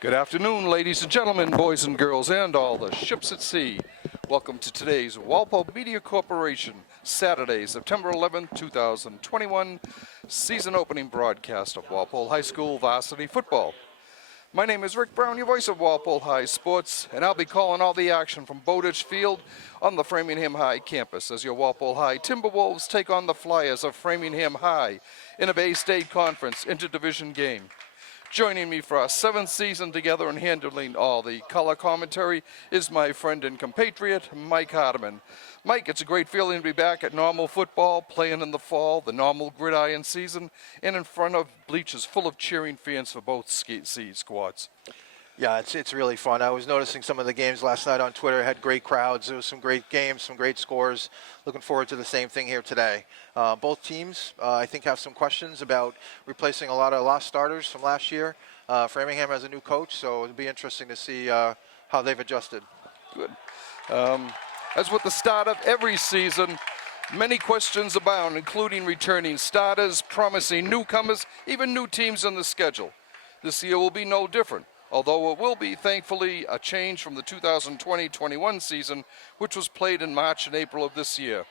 Good afternoon, ladies and gentlemen, boys and girls, and all the ships at sea. Welcome to today's Walpole Media Corporation, Saturday, September 11th, 2021, season opening broadcast of Walpole High School varsity football. My name is Rick Brown, your voice of Walpole High Sports, and I'll be calling all the action from Bowditch Field on the Framingham High campus as your Walpole High Timberwolves take on the Flyers of Framingham High in a Bay State Conference interdivision game. Joining me for our 7th season together and handling all the color commentary is my friend and compatriot, Mike Hardiman. Mike, it's a great feeling to be back at normal football, playing in the fall, the normal gridiron season, and in front of bleachers full of cheering fans for both seed squads. Yeah, it's really fun. I was noticing some of the games last night on Twitter had great crowds. There was some great games, some great scores. Looking forward to the same thing here today. Both teams, I think, have some questions about replacing a lot of lost starters from last year. Framingham has a new coach, so it'll be interesting to see how they've adjusted. Good. As with the start of every season, many questions abound, including returning starters, promising newcomers, even new teams on the schedule. This year will be no different, although it will be, thankfully, a change from the 2020-21 season, which was played in March and April of this year.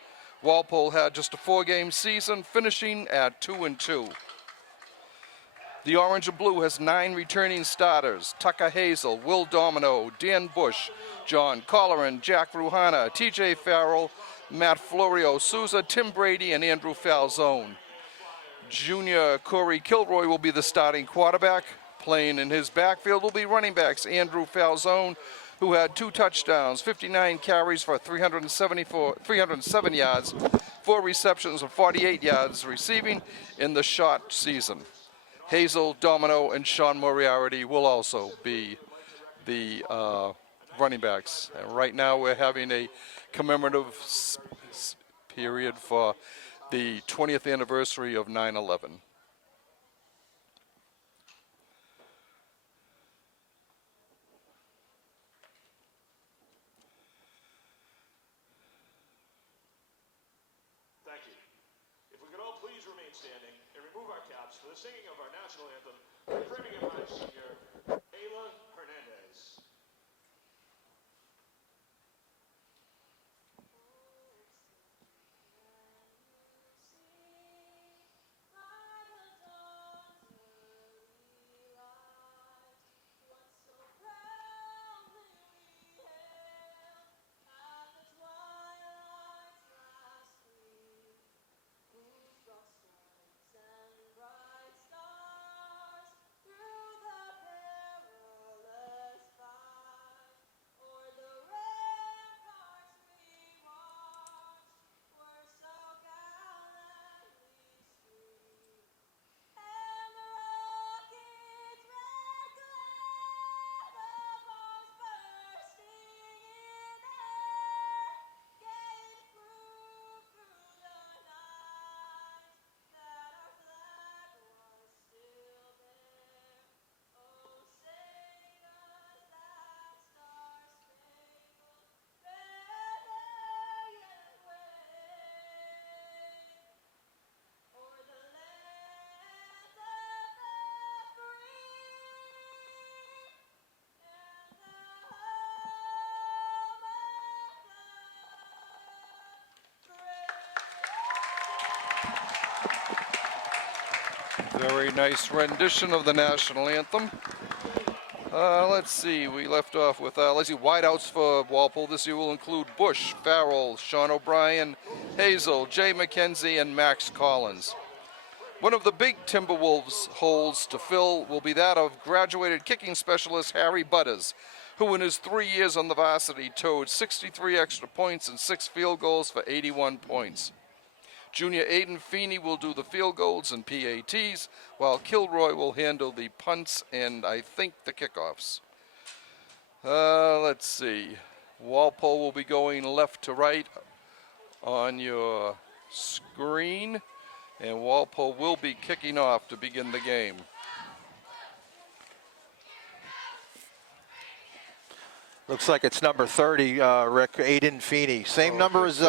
Walpole had just a 4-game season, finishing at 2-2. The Orange and Blue has 9 returning starters: Tucker Hazel, Will Domino, Dan Bush, John Colleran, Jack Ruhana, TJ Farrell, Matt Florio Souza, Tim Brady, and Andrew Falzone. Junior Corey Kilroy will be the starting quarterback. Playing in his backfield will be running backs Andrew Falzone, who had 2 touchdowns, 59 carries for 307 yards, 4 receptions and 48 yards receiving in the short season. Hazel, Domino, and Sean Moriarty will also be the running backs. And right now we're having a commemorative period for the 20th anniversary of 9/11. Thank you. If we could all please remain standing and remove our caps for the singing of our national anthem, Framingham High senior Ayla Hernandez. Very nice rendition of the national anthem. Let's see, we left off with, wideouts for Walpole. This year will include Bush, Farrell, Sean O'Brien, Hazel, Jay McKenzie, and Max Collins. One of the big Timberwolves holes to fill will be that of graduated kicking specialist Harry Butters, who in his 3 years on the varsity towed 63 extra points and 6 field goals for 81 points. Junior Aiden Feeney will do the field goals and PATs, while Kilroy will handle the punts and, I think, the kickoffs. Let's see. Walpole will be going left to right on your screen, and Walpole will be kicking off to begin the game. Looks like it's number 30, Rick, Aiden Feeney. Same number as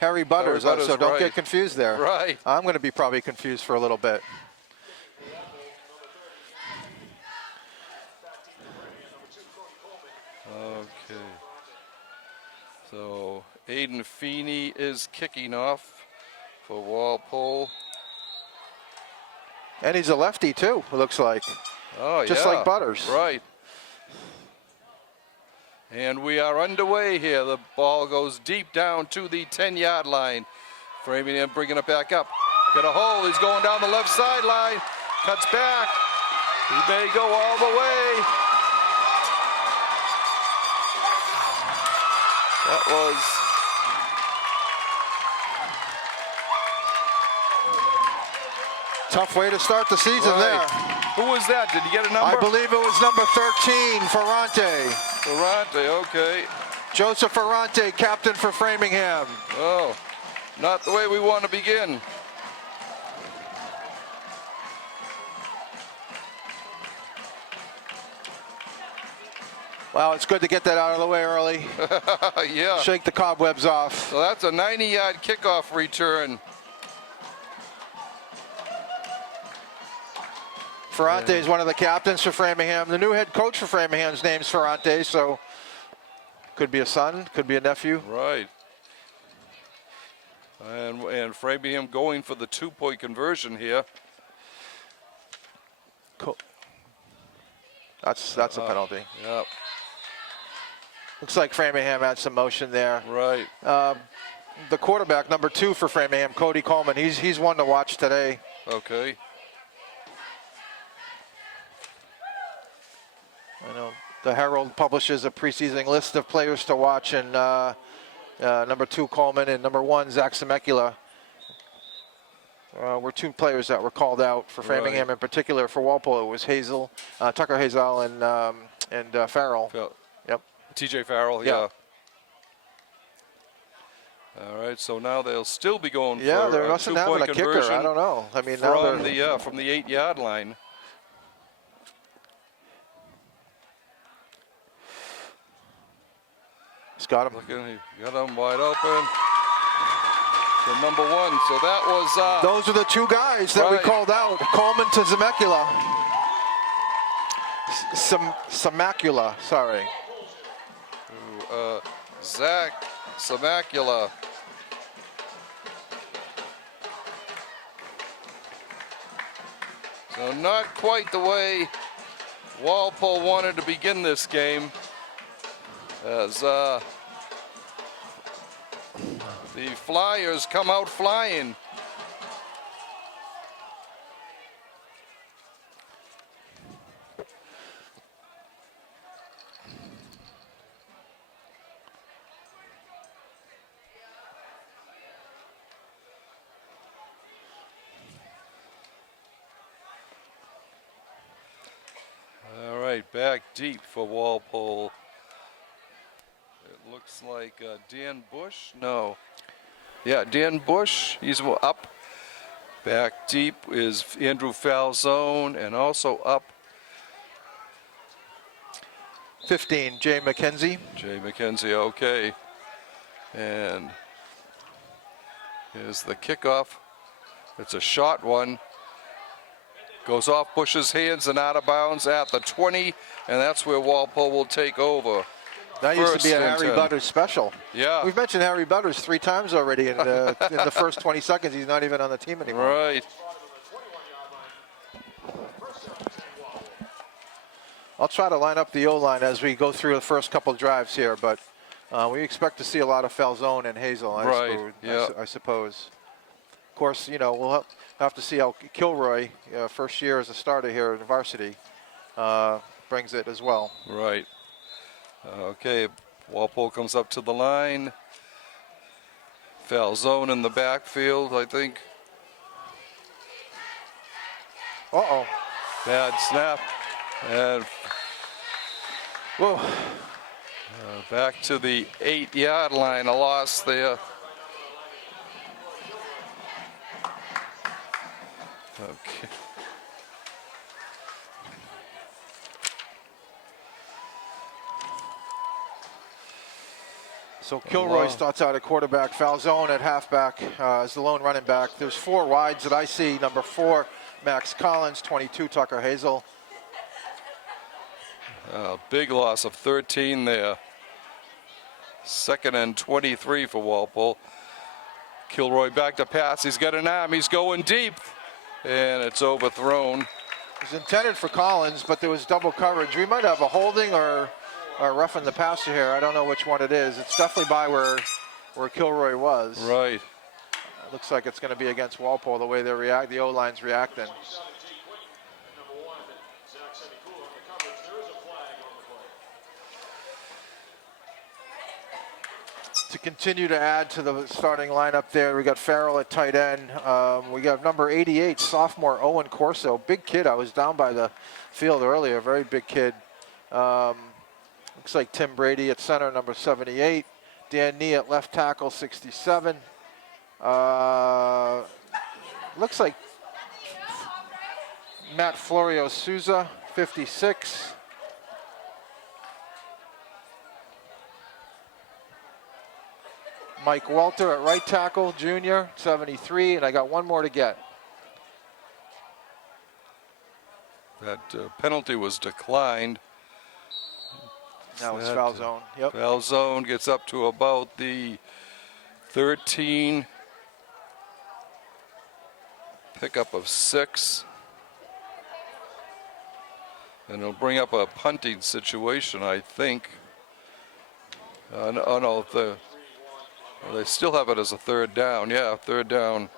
Harry Butters, so don't get confused there. Right. I'm going to be probably confused for a little bit. So Aiden Feeney is kicking off for Walpole. And he's a lefty too, it looks like. Oh, Just yeah. like Butters. Right. And we are underway here. The ball goes deep down to the 10-yard line. Framingham bringing it back up. Got a hole. He's going down the left sideline. Cuts back. He may go all the way. That was... Tough way to start the season there. Who was that? Did you get a number? I believe it was number 13, Ferrante. Ferrante, okay. Joseph Ferrante, captain for Framingham. Oh, not the way we want to begin. Well, it's good to get that out of the way early. Yeah. Shake the cobwebs off. So that's a 90-yard kickoff return. Ferrante is one of the captains for Framingham. The new head coach for Framingham's name's Ferrante, so could be a son, could be a nephew. Right. And Framingham going for the 2-point conversion here. Cool. That's a penalty. Yep. Looks like Framingham had some motion there. Right. The quarterback, number 2 for Framingham, Cody Coleman, he's one to watch today. Okay. I know the Herald publishes a preseason list of players to watch, and number 2 Coleman and number 1 Zach Semekula were 2 players that were called out for Framingham. Right. In particular. For Walpole, it was Tucker Hazel and Farrell. Yep. TJ Farrell, yeah. All right, so now they'll still be going for they're a mustn't having 2-point a kicker. conversion. I don't know. I mean, now from the 8-yard line. he's got him. He got him wide open. So number 1. So that was. Those are the 2 guys that we called out. Coleman to Zemekula. Semekula, sorry. Zach Semekula. So not quite the way Walpole wanted to begin this game, as the Flyers come out flying. All right, back deep for Walpole. It looks like Dan Bush. No. Yeah, Dan Bush. He's up. Back deep is Andrew Falzone, and also up 15, Jay McKenzie. Jay McKenzie, okay. And here's the kickoff. It's a short one. Goes off Bush's hands and out of bounds at the 20, and that's where Walpole will take over. That used to be a First and Harry 10. Butters special. Yeah. We've mentioned Harry Butters 3 times already in the first 20 seconds. He's not even on the team anymore. Right. I'll try to line up the O-line as we go through the first couple drives here, but we expect to see a lot of Falzone and Hazel, I suppose. Of course, you know, we'll have to see how Kilroy, first year as a starter here at Varsity, brings it as well. Right. Okay, Walpole comes up to the line. Falzone in the backfield, I think. Uh-oh. Bad snap. And Whoa. back to the 8-yard line, a loss there. Okay. So Kilroy starts out at quarterback, Falzone at halfback as the lone running back. There's 4 wides that I see. Number 4, Max Collins, 22, Tucker Hazel. Big loss of 13 there. 2nd and 23 for Walpole. Kilroy back to pass. He's got an arm. He's going deep. And it's overthrown. It was intended for Collins, but there was double coverage. We might have a holding or roughing the passer here. I don't know which one it is. It's definitely by where Kilroy was. Right. Looks like it's going to be against Walpole the way the O-line's reacting. To continue to add to the starting lineup there, we got Farrell at tight end. We got number 88, sophomore Owen Corso. Big kid. I was down by the field earlier. Very big kid. Looks like Tim Brady at center, number 78. Dan Nee at left tackle, 67. Looks like Matt Florio Souza, 56. Mike Welter at right tackle, junior, 73, and I got one more to get. That penalty was declined. Now it's foul zone. Yep. Foul zone gets up to about the 13. Pickup of 6. And it'll bring up a punting situation, I think. Oh no, they still have it as a 3rd down. Yeah, 3rd down.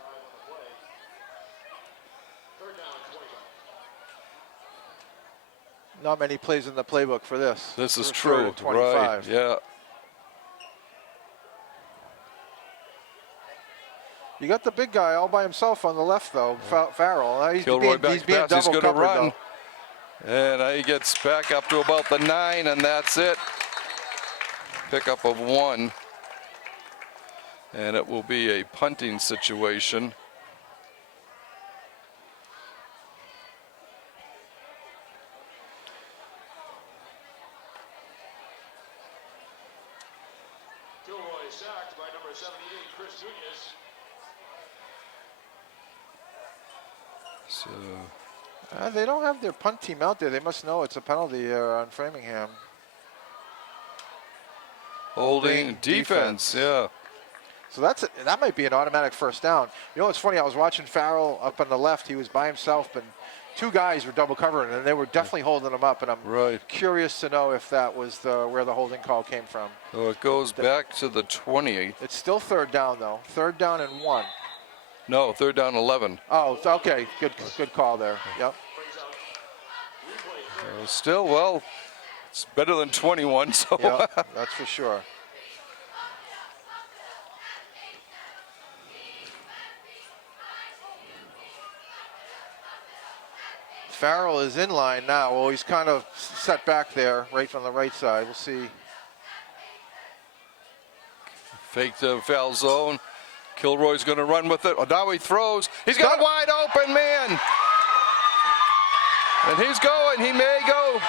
Not many plays in the playbook for this. This is Third and true, 25. right? Yeah. You got the big guy all by himself on the left, though, Farrell. He's Kilroy being back pass. He's double going to covered, run. And he gets back up to about the 9, and that's it. Pickup of 1. And it will be a punting situation. Kilroy sacked by number 78, Chris Nunez. So They don't have their punt team out there. They must know it's a penalty on Framingham. holding defense, yeah. So that might be an automatic first down. You know, it's funny. I was watching Farrell up on the left. He was by himself, but 2 guys were double covering, and they were definitely holding him up. And I'm curious to know if that was where the holding call came from. So it goes back to the 20. It's still 3rd down, though. 3rd down and 1. No, 3rd down 11. Oh, okay. Good call there. Yep. Still, well, it's better than 21. So Yep, that's for sure. Farrell is in line now. Well, he's kind of set back there, right from the right side. We'll see. fake the foul zone. Kilroy's going to run with it. Oh, now he throws. He's got a wide open man. And he's going. He may go.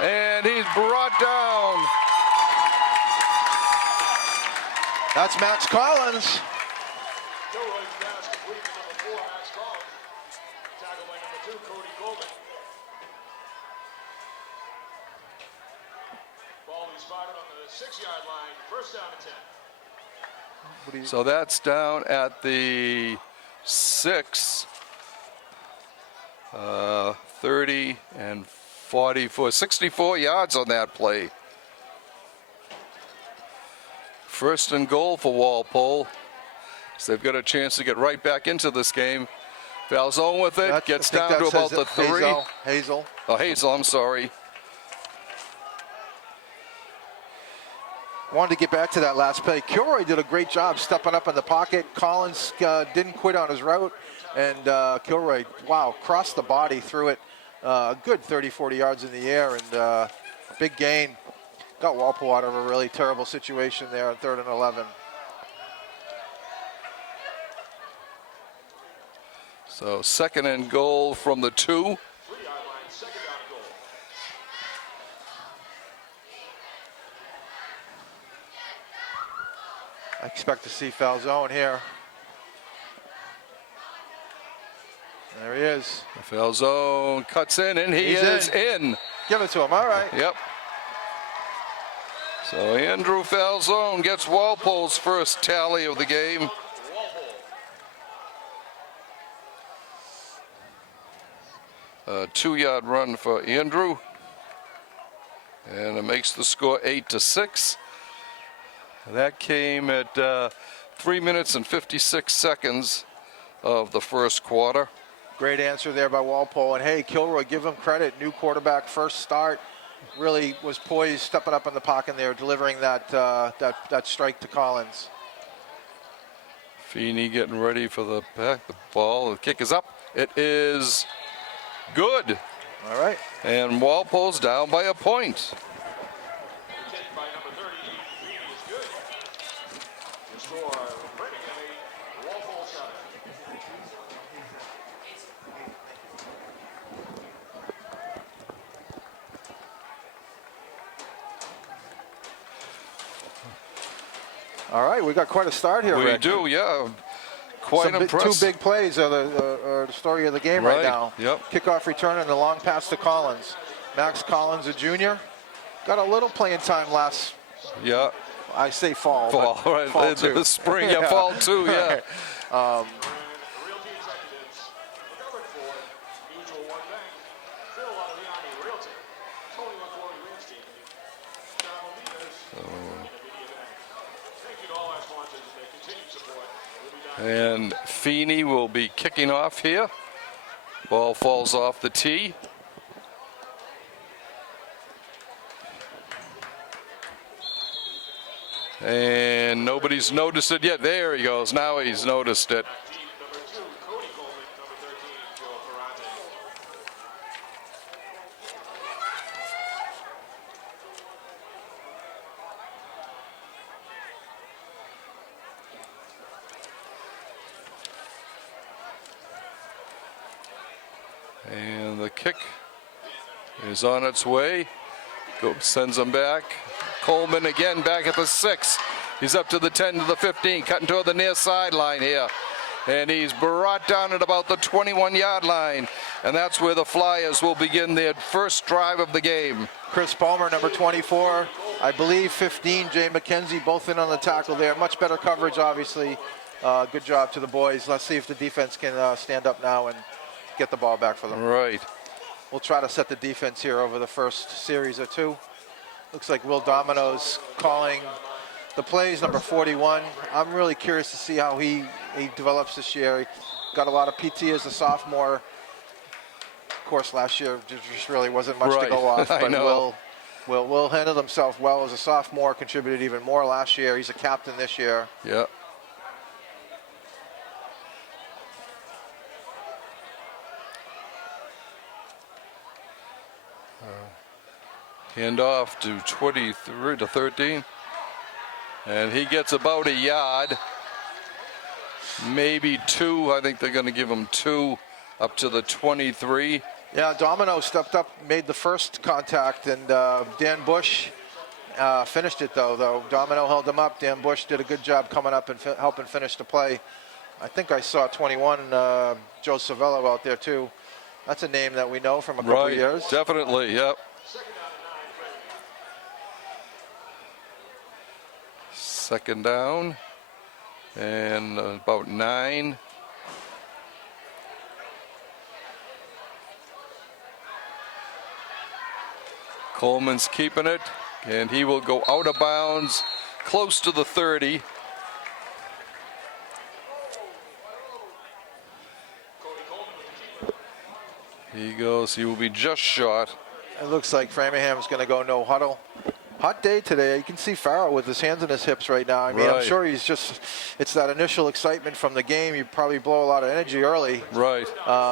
And he's brought down. That's Max Collins. Kilroy's pass complete to number 4, Max Collins. Tackled by number 2, Cody Coleman. Ball is spotted on the 6-yard line. First down and 10. So that's down at the 6. 30 and 44, 64 yards on that play. First and goal for Walpole. So they've got a chance to get right back into this game. Foul zone with it, gets down to about the 3. Hazel. Oh, Hazel, I'm sorry. Wanted to get back to that last play. Kilroy did a great job stepping up in the pocket. Collins didn't quit on his route. And Kilroy, wow, crossed the body through it. A good 30, 40 yards in the air, and big gain. Got Walpole out of a really terrible situation there on 3rd and 11. So 2nd and goal from the 2. 3-yard line, 2nd down and goal. I expect to see foul zone here. There he is. The foul zone cuts in, and he He's is in. Give it to him. All right. Yep. So Andrew Falzone gets Walpole's first tally of the game. A 2-yard run for Andrew. And it makes the score 8-6. That came at 3 minutes and 56 seconds of the first quarter. Great answer there by Walpole. And hey, Kilroy, give him credit. New quarterback, first start. Really was poised, stepping up in the pocket there, delivering that strike to Collins. Feeney getting ready for the back. The ball, the kick is up. It is good. All right. And Walpole's down by a point. The kick by number 30, Feeney is good. The score, Framingham 8, Walpole 7. All right, we got quite a start here, We Rick. do, yeah. Quite Some impressive. two big plays are the story of the game right now. Yep. Kickoff return and the long pass to Collins. Max Collins, a junior, got a little playing time last, Yeah. I say fall. Fall, but right. fall the too. spring, yeah, fall too, yeah. Realty executives recovered for Mutual One Bank, Phil Alviani Realty, Tony McCoy Landscaping, John Molinas, and Nvidia Bank. Thank you to all our sponsors and their continued support. We'll be back. And Feeney will be kicking off here. Ball falls off the tee. And nobody's noticed it yet. There he goes. Now he's noticed it. Team number 2, Cody Coleman, number 13, Joe Ferrante. And the kick is on its way. Sends him back. Coleman again back at the 6. He's up to the 10 to the 15, cutting toward the near sideline here. And he's brought down at about the 21-yard line. And that's where the Flyers will begin their first drive of the game. Chris Palmer, number 24. I believe 15, Jay McKenzie, both in on the tackle there. Much better coverage, obviously. Good job to the boys. Let's see if the defense can stand up now and get the ball back for them. Right. We'll try to set the defense here over the first series or two. Looks like Will Domino's calling the plays, number 41. I'm really curious to see how he develops this year. He got a lot of PT as a sophomore. Of course, last year there just really wasn't much to go off. I But know. Will handled himself well as a sophomore, contributed even more last year. He's a captain this year. Yeah. Hand off to 23 to 13. And he gets about a yard. Maybe 2. I think they're going to give him 2 up to the 23. Yeah, Domino stepped up, made the first contact, and Dan Bush finished it, though. Domino held him up. Dan Bush did a good job coming up and helping finish the play. I think I saw 21, Joe Savello out there, too. That's a name that we know from a couple of years. Definitely, yep. Second down and about 9. Coleman's keeping it, and he will go out of bounds close to the 30. He goes, he will be just short. It looks like Framingham's going to go no huddle. Hot day today. You can see Farrell with his hands in his hips right now. I mean, I'm Right. sure he's just, it's that initial excitement from the game. You probably blow a lot of energy early. Right.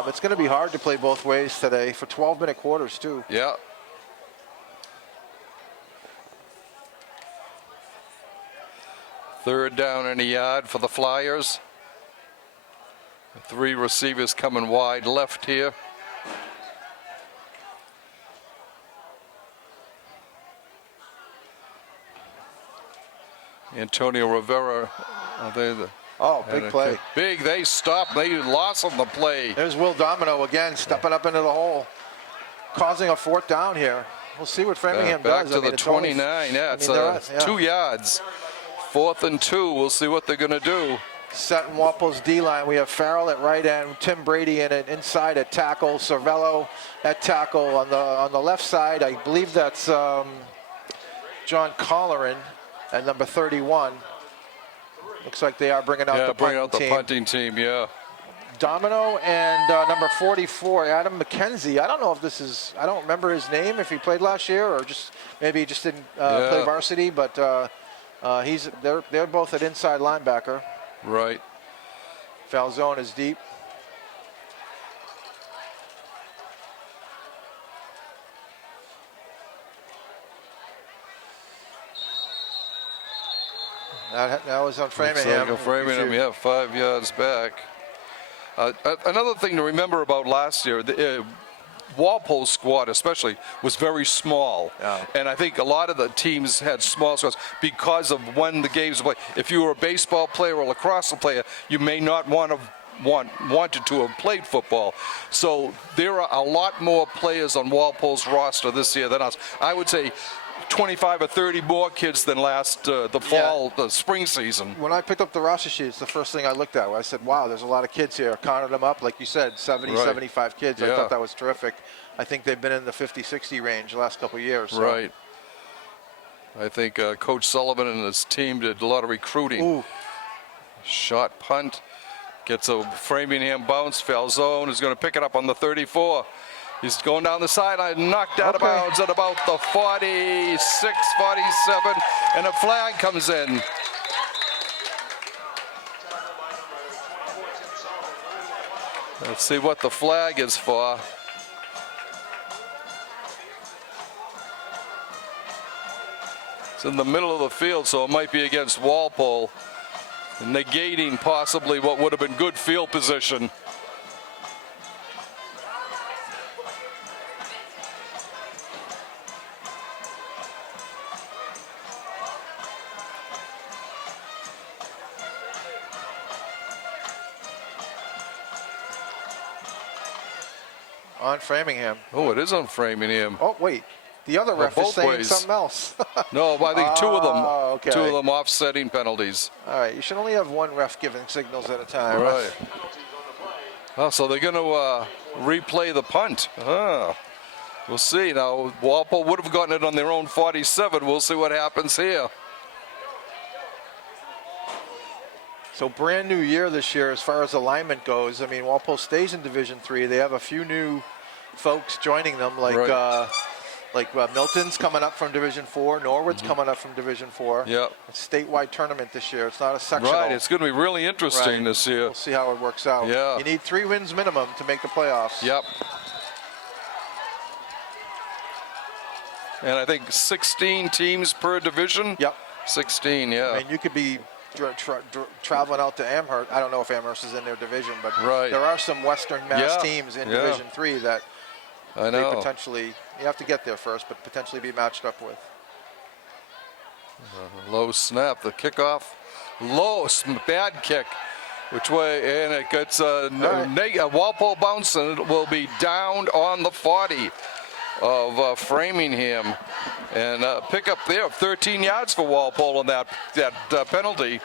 It's going to be hard to play both ways today for 12-minute quarters, too. Yeah. Third down and a yard for the Flyers. 3 receivers coming wide left here. Antonio Rivera. Big play. Big. They stopped. They lost on the play. There's Will Domino again, stepping up into the hole, causing a 4th down here. We'll see what Framingham Back does. to I mean, the it's only- 29. Yeah, it's they're 2 yards. 4th and 2. We'll see what they're going to do. Set in Walpole's D-line. We have Farrell at right end, Tim Brady in it, inside at tackle, Cervello at tackle. On the left side, I believe that's John Colleran at number 31. Looks like they are bringing out the punting team. Yeah. Domino and number 44, Adam McKenzie. I don't know if this is, I don't remember his name, if he played last year or just maybe he just didn't play varsity, but they're both at inside linebacker. Right. Foul zone is deep. That was on Framingham. Looks like Framingham, yeah, 5 yards back. Another thing to remember about last year, the Walpole's squad especially was very small. Yeah. And I think a lot of the teams had small squads because of when the games were played. If you were a baseball player or a lacrosse player, you may not wanted to have played football. So there are a lot more players on Walpole's roster this year than us. I would say 25 or 30 more kids than the spring season. When I picked up the roster sheets, the first thing I looked at, I said, wow, there's a lot of kids here. Counted them up, like you said, 70, 75 kids. Yeah. I thought that was terrific. I think they've been in the 50, 60 range the last couple of years. So. Right. I think Coach Sullivan and his team did a lot of recruiting. Ooh. Shot punt. Gets a Framingham bounce. Foul zone is going to pick it up on the 34. He's going down the sideline, knocked out of bounds at about the 46, 47, and a flag comes in. Let's see what the flag is for. It's in the middle of the field, so it might be against Walpole, negating possibly what would have been good field position. On Framingham. Oh, it is on Framingham. Oh, wait. The other ref is both saying ways. something else. No, I think two of them. Okay. Two of them offsetting penalties. All right. You should only have one ref giving signals at a time. Right. Oh, so they're going to replay the punt. We'll see. Now, Walpole would have gotten it on their own 47. We'll see what happens here. So brand new year this year as far as alignment goes. I mean, Walpole stays in Division III. They have a few new folks joining them, like Milton's coming up from Division IV. Norwood's coming up from Division IV. Yep. It's a statewide tournament this year. It's not a sectional. Right. It's going to be really interesting this year. We'll see how it works out. Yeah. You need 3 wins minimum to make the playoffs. Yep. And I think 16 teams per division. Yep. 16, yeah. I mean, you could be traveling out to Amherst. I don't know if Amherst is in their division, but there are some Western Mass teams in Division III that I they know. potentially, you have to get there first, but potentially be matched up with. Low snap, the kickoff. Bad kick. Which way? And it gets a Walpole bounce, and it will be down on the 40 of Framingham. And pick up there of 13 yards for Walpole on that penalty.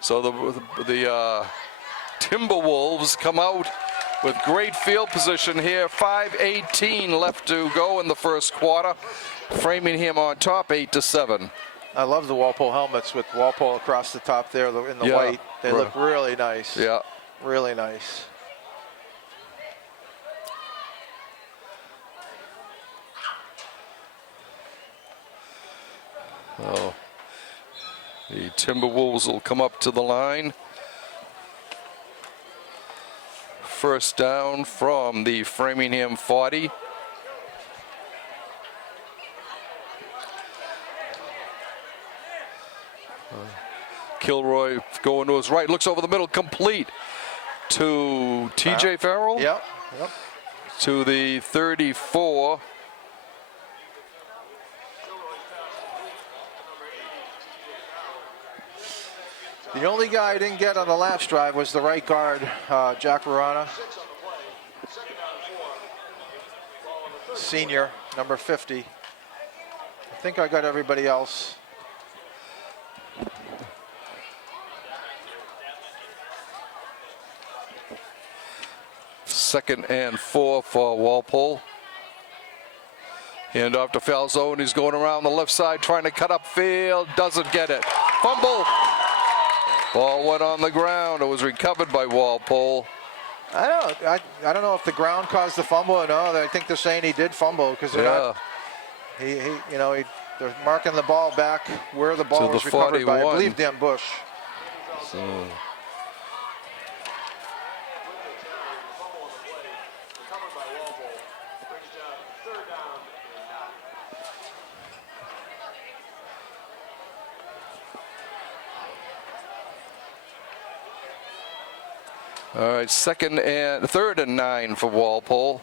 So the Timberwolves come out with great field position here. 5:18 left to go in the first quarter. Framingham on top, 8-7. I love the Walpole helmets with Walpole across the top there in the white. They look really nice. Yeah. Really nice. Oh, the Timberwolves will come up to the line. First down from the Framingham 40. Kilroy going to his right, looks over the middle, complete to TJ Farrell. Yep. To the 34. The only guy I didn't get on the last drive was the right guard, Jack Rana. Senior. number 50. I think I got everybody else. Second and 4 for Walpole. Hand off to Falzone. He's going around the left side trying to cut upfield. Doesn't get it. Fumble. Ball went on the ground. It was recovered by Walpole. I don't know if the ground caused the fumble or no. I think they're saying he did fumble because they're not. They're marking the ball back where the ball was recovered by, I believe, Dan Bush. So. All right, third and 9 for Walpole.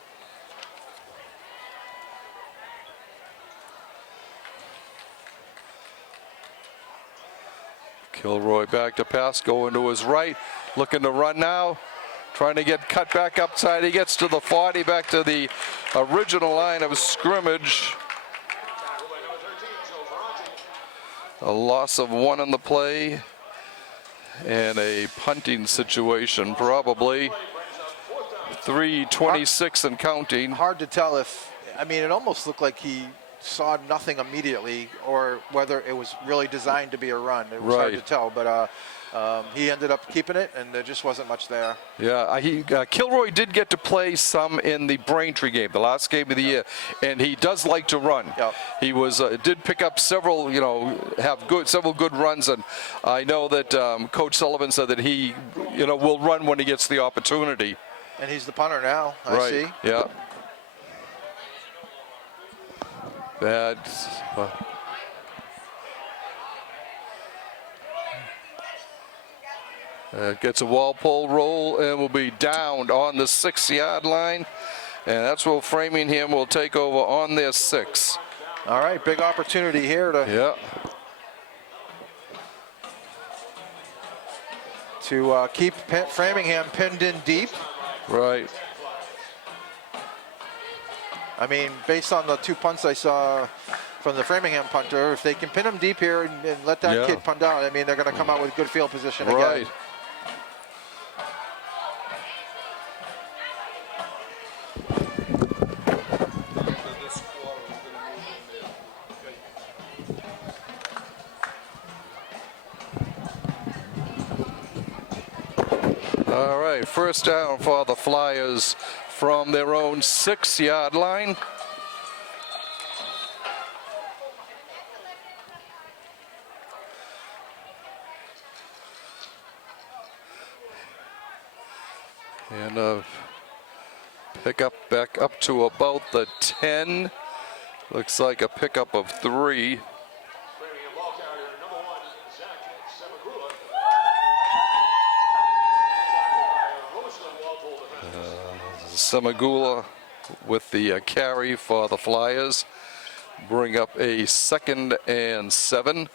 Kilroy back to pass, going to his right, looking to run now, trying to get cut back upside. He gets to the 40, back to the original line of scrimmage. A loss of 1 on the play. And a punting situation, probably 3:26 and counting. Hard to tell it almost looked like he saw nothing immediately or whether it was really designed to be a run. It was hard to tell, but he ended up keeping it, and there just wasn't much there. Yeah, Kilroy did get to play some in the Braintree game, the last game of the year, and he does like to run. Yep. He did pick up several, several good runs, and I know that Coach Sullivan said that he, will run when he gets the opportunity. And he's the punter now. I see. Yeah. Bad. Gets a Walpole roll and will be downed on the 6-yard line. And that's where Framingham will take over on their 6. All right, big opportunity here to keep Framingham pinned in deep. Right. I mean, based on the 2 punts I saw from the Framingham punter, if they can pin him deep here and let that kid punt down, they're going to come out with good field position again. All right, first down for the Flyers from their own 6-yard line. And pickup back up to about the 10. Looks like a pickup of 3. Semagula with the carry for the Flyers. Bring up a 2nd and 7.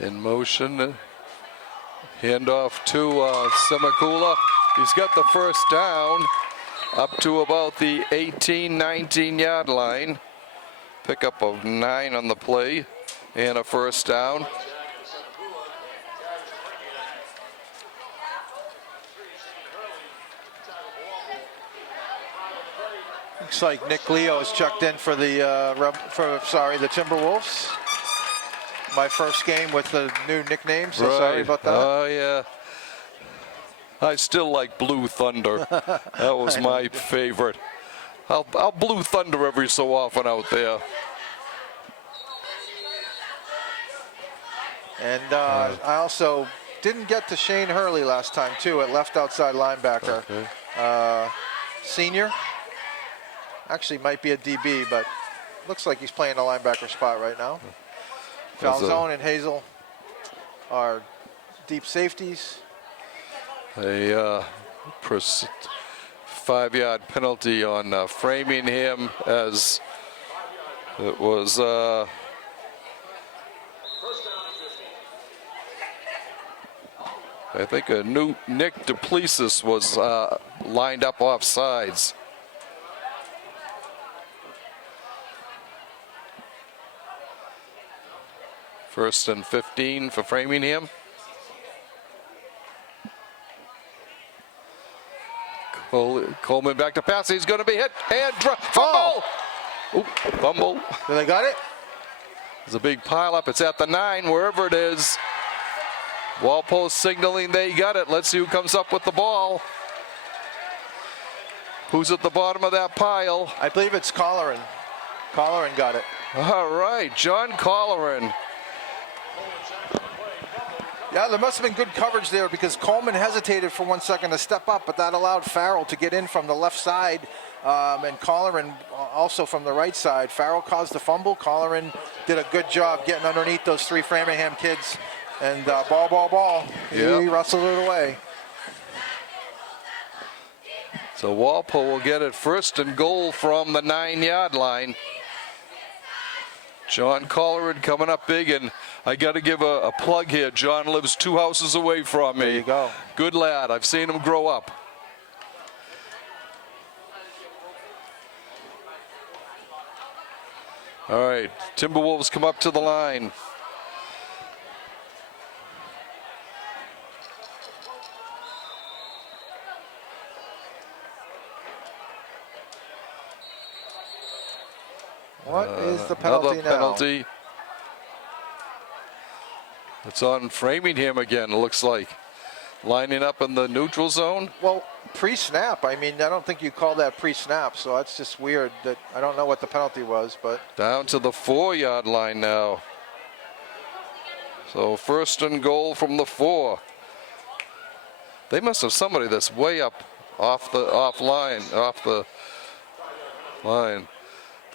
In motion. Handoff to Semagula. He's got the first down up to about the 18, 19-yard line. Pickup of 9 on the play and a first down. Looks like Nick Leo is checked in for the Timberwolves. My first game with the new nickname, so sorry about that. Oh, yeah. I still like Blue Thunder. That was my favorite. I'll Blue Thunder every so often out there. And I also didn't get to Shane Hurley last time, too, at left outside linebacker. Okay. Senior. Actually, might be a DB, but looks like he's playing a linebacker spot right now. Falzone and Hazel are deep safeties. 5-yard penalty on Framingham, as it was First down and 15. I think a new Nick Duplessis was lined up off sides. First and 15 for Framingham. Coleman back to pass. He's going to be hit and fumble. Oop, fumble. They got it? There's a big pileup. It's at the 9, wherever it is. Walpole signaling they got it. Let's see who comes up with the ball. Who's at the bottom of that pile? I believe it's Colleran. Colleran got it. All right, John Colleran. Yeah, there must have been good coverage there because Coleman hesitated for 1 second to step up, but that allowed Farrell to get in from the left side, and Colleran also from the right side. Farrell caused the fumble. Colleran did a good job getting underneath those 3 Framingham kids, and ball. Yep. He wrestled it away. So Walpole will get it first and goal from the 9-yard line. John Colleran coming up big, and I got to give a plug here. John lives 2 houses away from me. There you go. Good lad. I've seen him grow up. All right, Timberwolves come up to the line. What is the penalty Another now? penalty. It's on Framingham again, it looks like. Lining up in the neutral zone. Well, pre-snap. I mean, I don't think you call that pre-snap, so that's just weird. That I don't know what the penalty was, but Down to the 4-yard line now. So first and goal from the 4. They must have somebody that's way up off the line.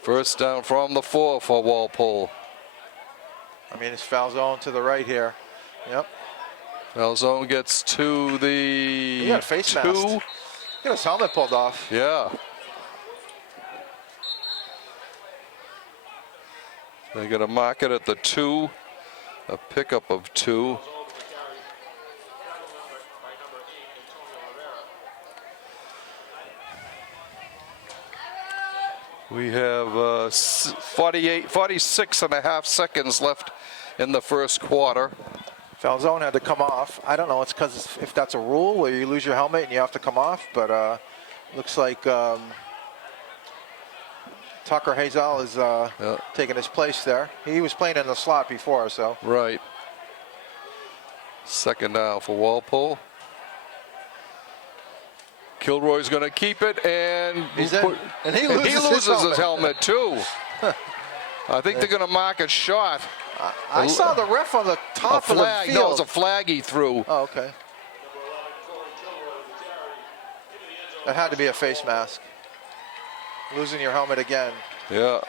First down from the 4 for Walpole. I mean, it's foul zone to the right here. Yep. Foul zone gets to the He got a face 2. mask. Got his helmet pulled off. Yeah. They're going to mark it at the 2. A pickup of 2. We have 46 and a half seconds left in the first quarter. Foul zone had to come off. I don't know. It's because if that's a rule where you lose your helmet and you have to come off, but looks like Tucker Hazel is taking his place there. He was playing in the slot before, so. Right. Second down for Walpole. Kilroy's going to keep it, and He's in. And he loses his helmet too. I think they're going to mark a shot. I saw the ref on the top of the field. No, it's a flag he threw. Oh, okay. That had to be a face mask. Losing your helmet again. Yeah.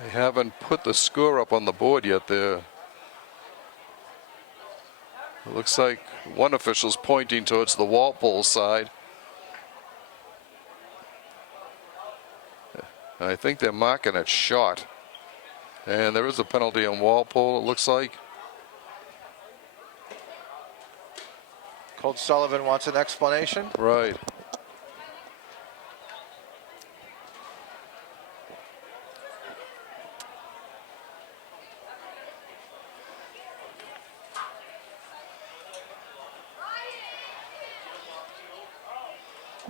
They haven't put the score up on the board yet there. It looks like one official's pointing towards the Walpole side. I think they're marking it shot. And there is a penalty on Walpole, it looks like. Colt Sullivan wants an explanation. Right.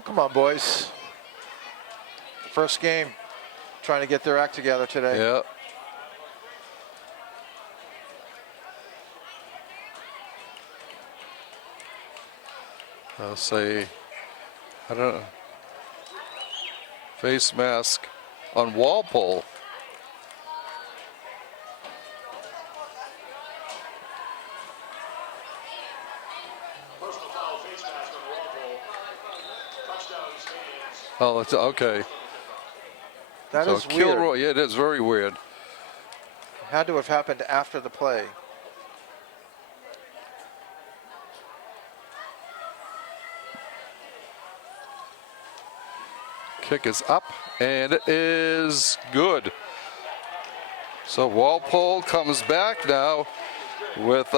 Come on, boys. First game. Trying to get their act together today. Yeah. I'll say, I don't know. Face mask on Walpole. Personal foul, face mask on Walpole. Oh, it's okay. That So is weird. Kilroy, yeah, it is very weird. Had to have happened after the play. Kick is up, and it is good. So Walpole comes back now with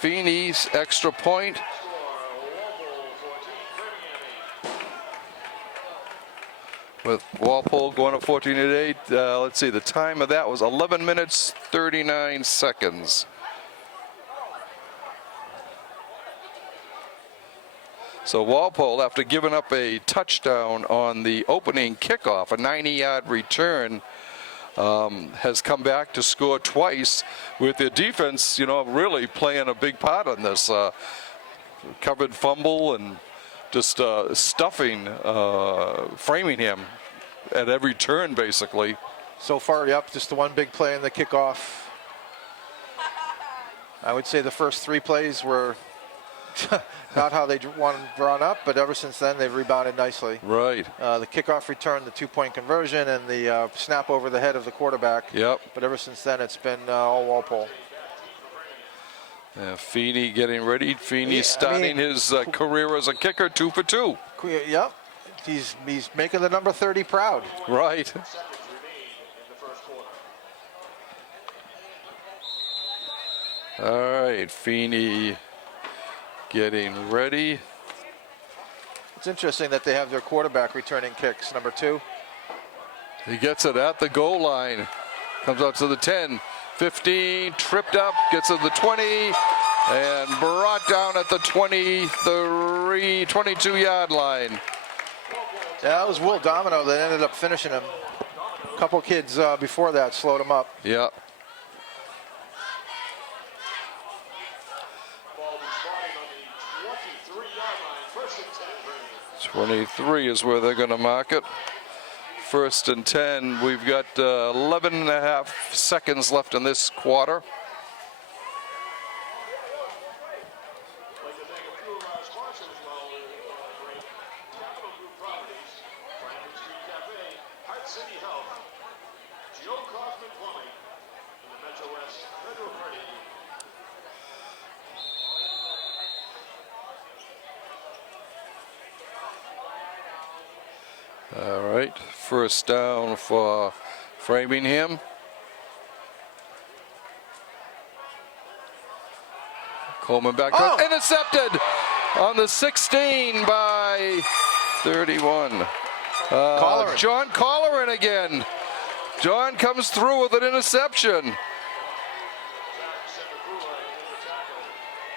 Feeney's extra point. With Walpole going up 14-8. Let's see, the time of that was 11 minutes, 39 seconds. So Walpole, after giving up a touchdown on the opening kickoff, a 90-yard return, has come back to score twice with their defense, really playing a big part in this. Covered fumble and just stuffing Framingham at every turn, basically. So far, yep, just the one big play in the kickoff. I would say the first 3 plays were not how they want drawn up, but ever since then they've rebounded nicely. Right. The kickoff return, the 2-point conversion, and the snap over the head of the quarterback. Yep. But ever since then, it's been all Walpole. Feeney getting ready. Feeney starting his career as a kicker, 2 for 2. Yep. He's making the number 30 proud. Right. All right, Feeney getting ready. It's interesting that they have their quarterback returning kicks, number 2. He gets it at the goal line. Comes out to the 10, 15, tripped up, gets to the 20, and brought down at the 23, 22-yard line. Yeah, that was Will Domino that ended up finishing him. A couple kids before that slowed him up. Yeah. 23 is where they're going to mark it. 1st and 10. We've got 11 and a half seconds left in this quarter. All right, 1st down for Framingham. Coleman back to it. Intercepted on the 16 by 31. John Colleran again. John comes through with an interception.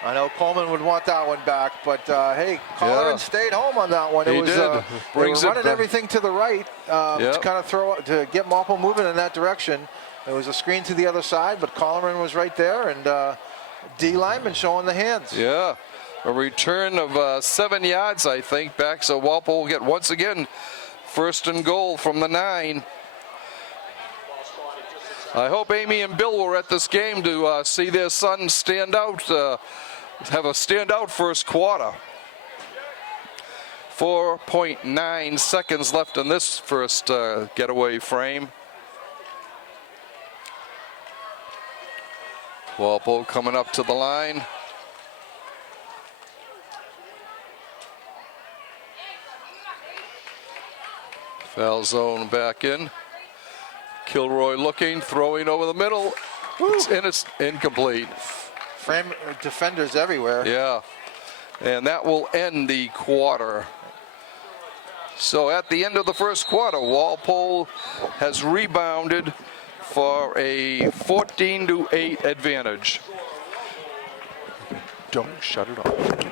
I know Coleman would want that one back, but hey, Colleran stayed home on that one. He did. They were Brings it running back. everything to the right to kind of to get Walpole moving in that direction. It was a screen to the other side, but Colleran was right there, and D. Lyman showing the hands. Yeah, a return of 7 yards, I think, back. So Walpole will get once again 1st and goal from the 9. I hope Amy and Bill were at this game to see their son stand out, have a standout first quarter. 4.9 seconds left in this first getaway frame. Walpole coming up to the line. Foul zone back in. Kilroy looking, throwing over the middle. It's incomplete. Defenders everywhere. Yeah, and that will end the quarter. So at the end of the first quarter, Walpole has rebounded for a 14-8 advantage. Don't shut it off.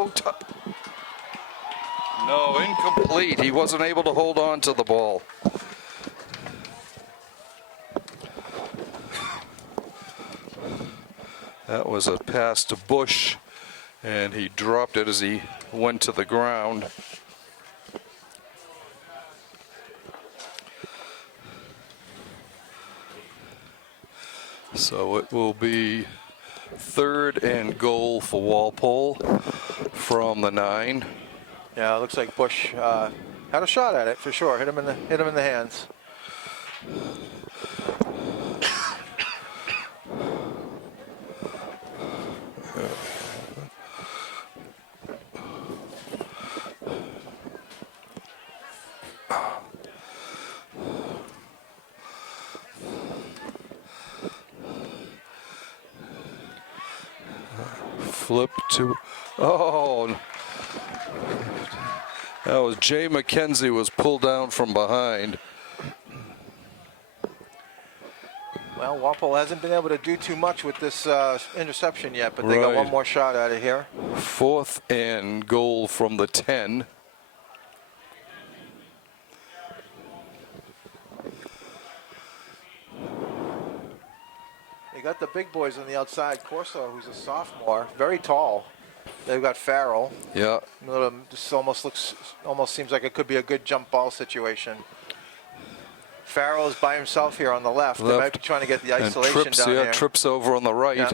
Oh, no, incomplete. He wasn't able to hold on to the ball. That was a pass to Bush, and he dropped it as he went to the ground. So it will be 3rd and goal for Walpole from the 9. Yeah, it looks like Bush had a shot at it for sure. Hit him in the hands. Flip to, oh, that was Jay McKenzie was pulled down from behind. Well, Walpole hasn't been able to do too much with this interception yet, but they got one more shot at it here. 4th and goal from the 10. They got the big boys on the outside. Corso, who's a sophomore, very tall. They've got Farrell. Yeah. This almost seems like it could be a good jump ball situation. Farrell is by himself here on the left. They might be trying to get the isolation trips, down here. Trips over on the right. Yeah.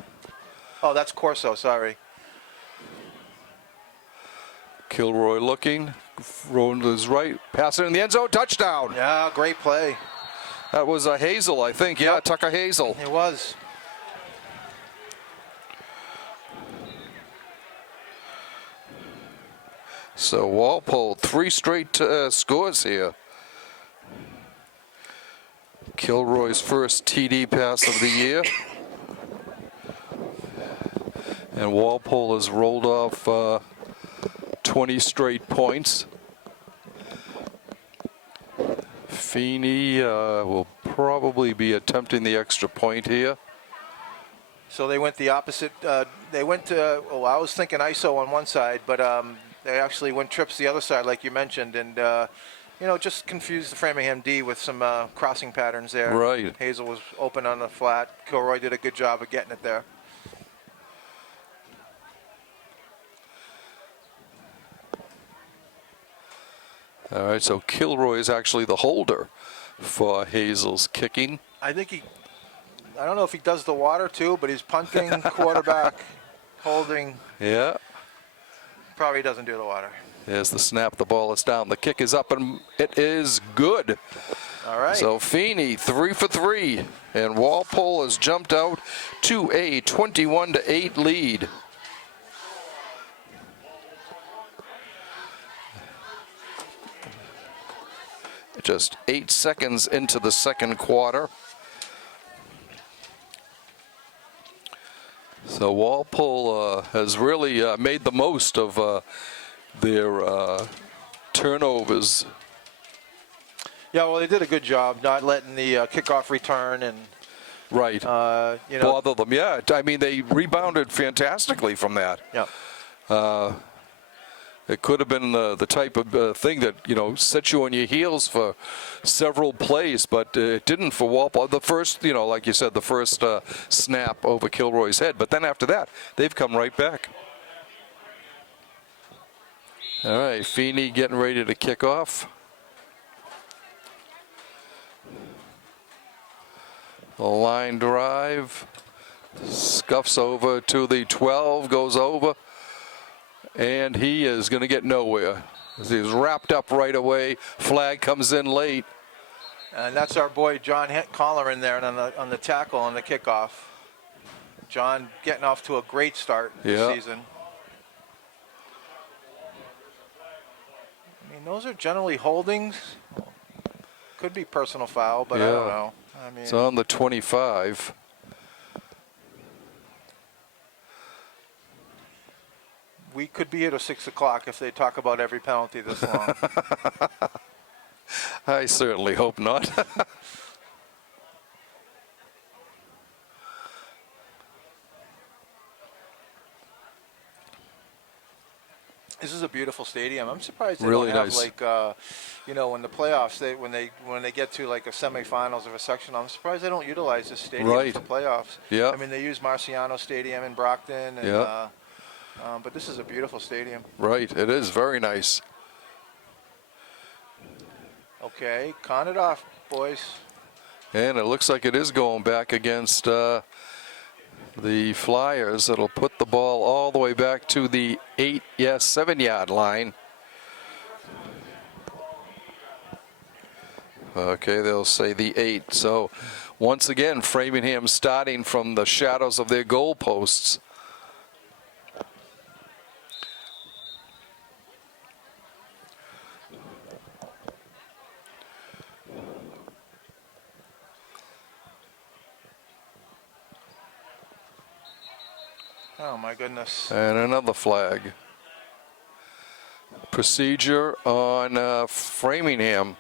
Oh, that's Corso, sorry. Kilroy looking, rolling to his right, pass it in the end zone, touchdown. Yeah, great play. That was a Hazel, I think. Yeah, Tucker Hazel. It was. So Walpole, 3 straight scores here. Kilroy's first TD pass of the year. And Walpole has rolled off 20 straight points. Feeney will probably be attempting the extra point here. So they went the opposite. They went to, I was thinking ISO on one side, but they actually went trips the other side, like you mentioned, and just confused the Framingham D with some crossing patterns there. Right. Hazel was open on the flat. Kilroy did a good job of getting it there. All right, so Kilroy is actually the holder for Hazel's kicking. I don't know if he does the water too, but he's punting, quarterback, holding. Yeah. Probably doesn't do the water. There's the snap. The ball is down. The kick is up, and it is good. All right. So Feeney, 3 for 3, and Walpole has jumped out to a 21-8 lead. Just 8 seconds into the second quarter. So Walpole has really made the most of their turnovers. Yeah, well, they did a good job not letting the kickoff return and bother them. Yeah, I mean, they rebounded fantastically from that. Yeah. It could have been the type of thing that, set you on your heels for several plays, but it didn't for Walpole. The first, like you said, the first snap over Kilroy's head. But then after that, they've come right back. All right, Feeney getting ready to kick off. The line drive. Scuffs over to the 12, goes over. And he is going to get nowhere. He's wrapped up right away. Flag comes in late. And that's our boy John Collar in there on the tackle on the kickoff. John getting off to a great start this season. I mean, those are generally holdings. Could be personal foul, but I don't know. I mean, it's on the 25. We could be here till 6 o'clock if they talk about every penalty this long. I certainly hope not. This is a beautiful stadium. I'm surprised they Really don't have nice. like, in the playoffs, when they get to like a semifinals of a section, I'm surprised they don't utilize this stadium Right. for playoffs. Yeah. I mean, they use Marciano Stadium in Brockton, and, Yeah. but this is a beautiful stadium. Right, it is very nice. Okay, con it off, boys. And it looks like it is going back against the Flyers. It'll put the ball all the way back to the 7-yard line. Okay, they'll say the 8. So once again, Framingham starting from the shadows of their goalposts. Oh my goodness. And another flag. Procedure on Framingham.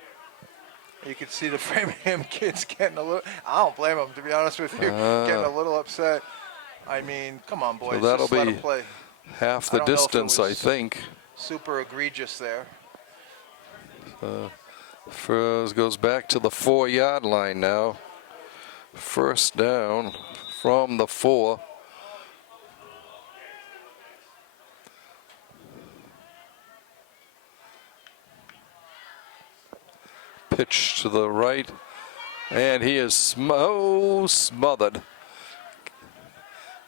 You can see the Framingham kids getting a little. I don't blame them, to be honest with you. Getting a little upset. I mean, come on, boys. So that'll Just let be them play. half I the don't know if it distance, I was think. Super egregious there. Goes back to the 4-yard line now. First down from the 4. Pitch to the right, and he is smothered.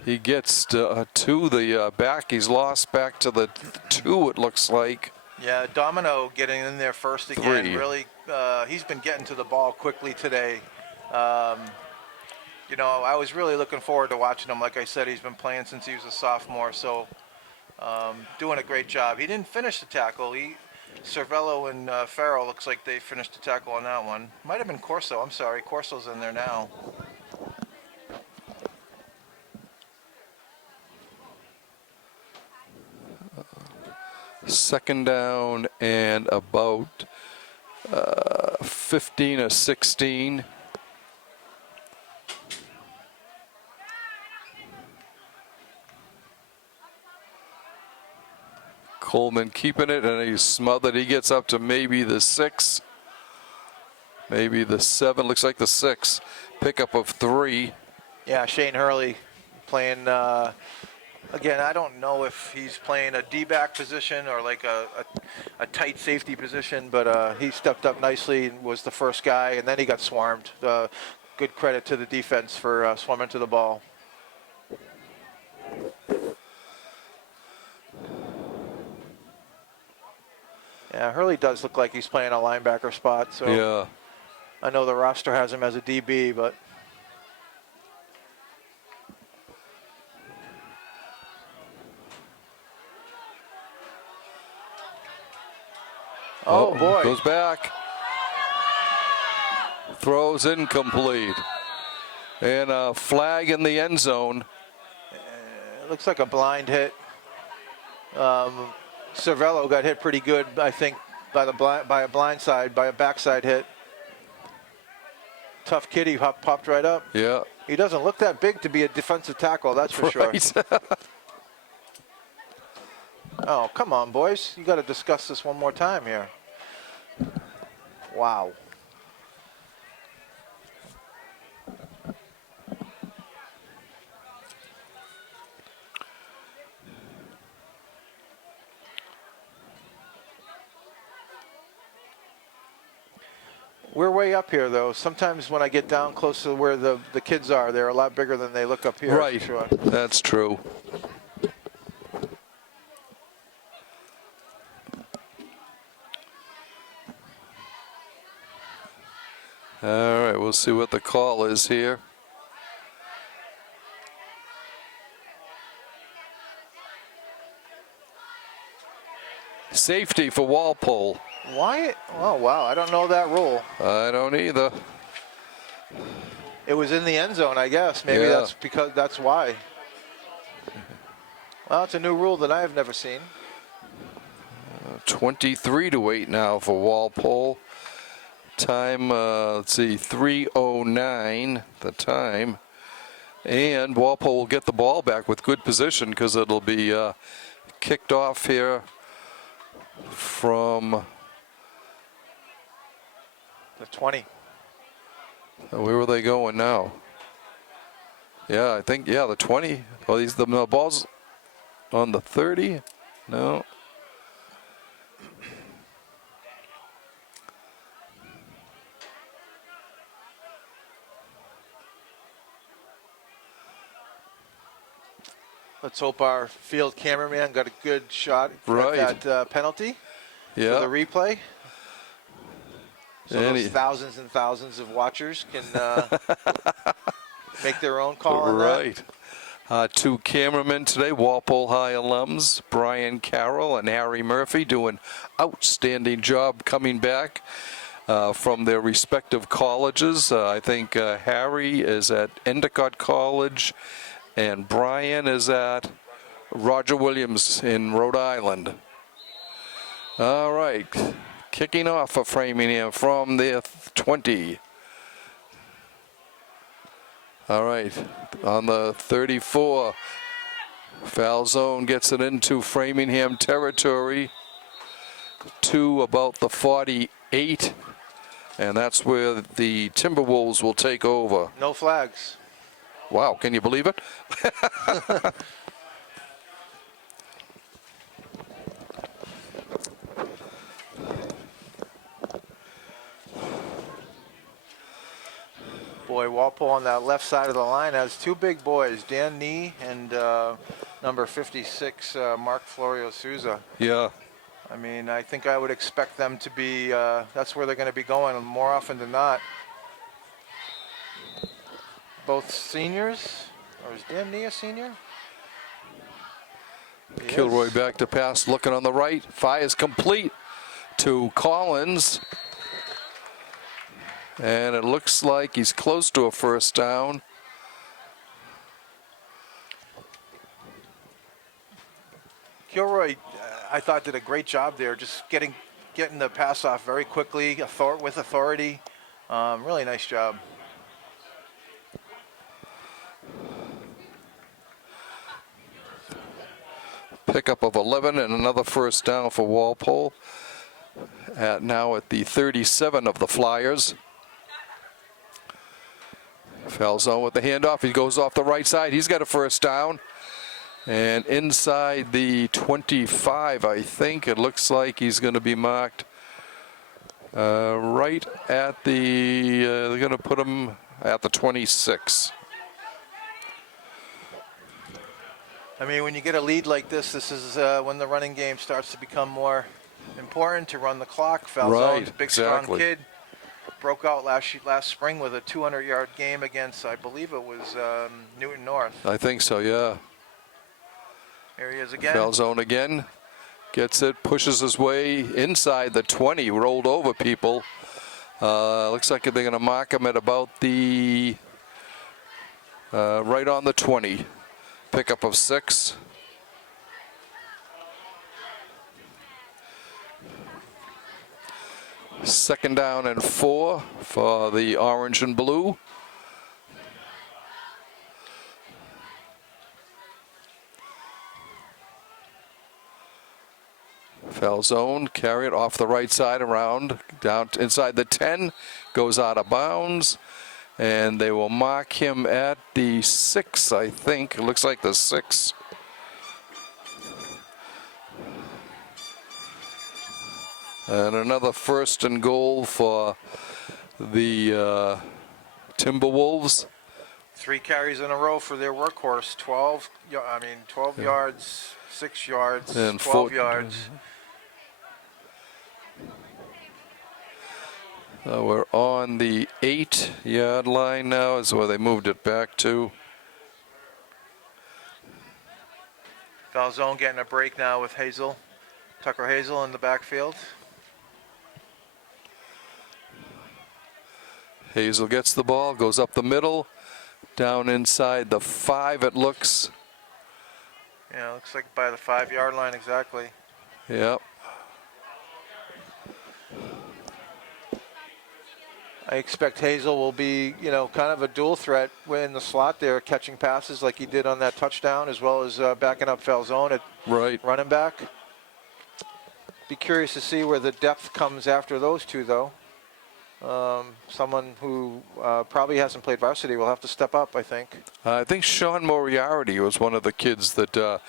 He gets to the back. He's lost back to the 2, it looks like. Yeah, Domino getting in there first again. 3. Really, he's been getting to the ball quickly today. I was really looking forward to watching him. Like I said, he's been playing since he was a sophomore, so doing a great job. He didn't finish the tackle. Cervello and Farrell looks like they finished the tackle on that one. Might have been Corso. I'm sorry. Corso's in there now. Second down and about 15 or 16. Coleman keeping it, and he's smothered. He gets up to maybe the 6, maybe the 7. Looks like the 6. Pickup of 3. Yeah, Shane Hurley playing. Again, I don't know if he's playing a D-back position or like a tight safety position, but he stepped up nicely and was the first guy, and then he got swarmed. Good credit to the defense for swarming to the ball. Yeah, Hurley does look like he's playing a linebacker spot. So Yeah. I know the roster has him as a DB, but oh boy. Goes back. Throws incomplete. And a flag in the end zone. It looks like a blind hit. Cervello got hit pretty good, I think, by a backside hit. Tough kid, he popped right up. Yeah. He doesn't look that big to be a defensive tackle, that's for sure. Right. Oh, come on, boys. You got to discuss this one more time here. Wow. We're way up here, though. Sometimes when I get down close to where the kids are, they're a lot bigger than they look up here. Right. For sure. That's true. All right, we'll see what the call is here. Safety for Walpole. Why? Oh, wow. I don't know that rule. I don't either. It was in the end zone, I guess. Maybe Yeah. that's why. Well, it's a new rule that I have never seen. 23-8 now for Walpole. Time, let's see, 3:09 the time. And Walpole will get the ball back with good position because it'll be kicked off here from, The 20. where were they going now? Yeah, I think, yeah, the 20. Oh, the ball's on the 30? No. Let's hope our field cameraman got a good shot Right. at that penalty for Yeah. the replay. So And those thousands and thousands of watchers can make their own call on that. Right. Two cameramen today, Walpole High alums, Brian Carroll and Harry Murphy, doing outstanding job coming back from their respective colleges. I think Harry is at Endicott College and Brian is at Roger Williams in Rhode Island. All right, kicking off for Framingham from their 20. All right, on the 34, foul zone gets it into Framingham territory to about the 48, and that's where the Timberwolves will take over. No flags. Wow, can you believe it? Boy, Walpole on that left side of the line has two big boys, Dan Nee and number 56, Mark Florio Souza. Yeah. I mean, I think I would expect them to be, that's where they're going to be going more often than not. Both seniors, or is Dan Nee a senior? He Kilroy is. back to pass, looking on the right. Fires complete to Collins. And it looks like he's close to a first down. Kilroy, I thought, did a great job there, just getting the pass off very quickly, with authority. Really nice job. Pickup of 11 and another first down for Walpole. Now at the 37 of the Flyers. Foul zone with the handoff. He goes off the right side. He's got a first down. And inside the 25, I think, it looks like he's going to be marked right at the, they're going to put him at the 26. I mean, when you get a lead like this, this is when the running game starts to become more important, to run the clock. Falzone's big, strong kid. Broke out last spring with a 200-yard game against, I believe it was Newton North. I think so, yeah. Here he is again. Falzone again. Gets it, pushes his way inside the 20, rolled over people. Looks like they're going to mark him at about the, right on the 20. Pickup of 6. Second down and 4 for the orange and blue. Foul zone, carry it off the right side around, down inside the 10, goes out of bounds. And they will mark him at the 6, I think. It looks like the 6. And another first and goal for the Timberwolves. 3 carries in a row for their workhorse. 12 yards, 6 yards, And 12 yards. We're on the 8-yard line now, is where they moved it back to. Falzone getting a break now with Tucker Hazel in the backfield. Hazel gets the ball, goes up the middle, down inside the 5 it looks. Yeah, looks like by the 5-yard line exactly. Yep. I expect Hazel will be, kind of a dual threat in the slot there, catching passes like he did on that touchdown, as well as backing up Falzone at Right. running back. Be curious to see where the depth comes after those two, though. Someone who probably hasn't played varsity will have to step up, I think. I think Sean Moriarty was one of the kids that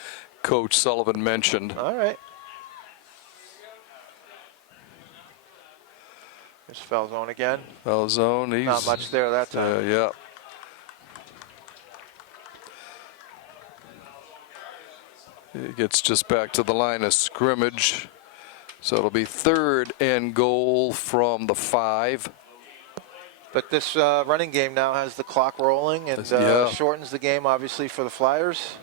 Coach Sullivan mentioned. All right. There's foul zone again. Foul zone. He's, not much there that time. Yeah. He gets just back to the line of scrimmage. So it'll be 3rd and goal from the 5. But this running game now has the clock rolling and shortens the game, obviously, for the Flyers.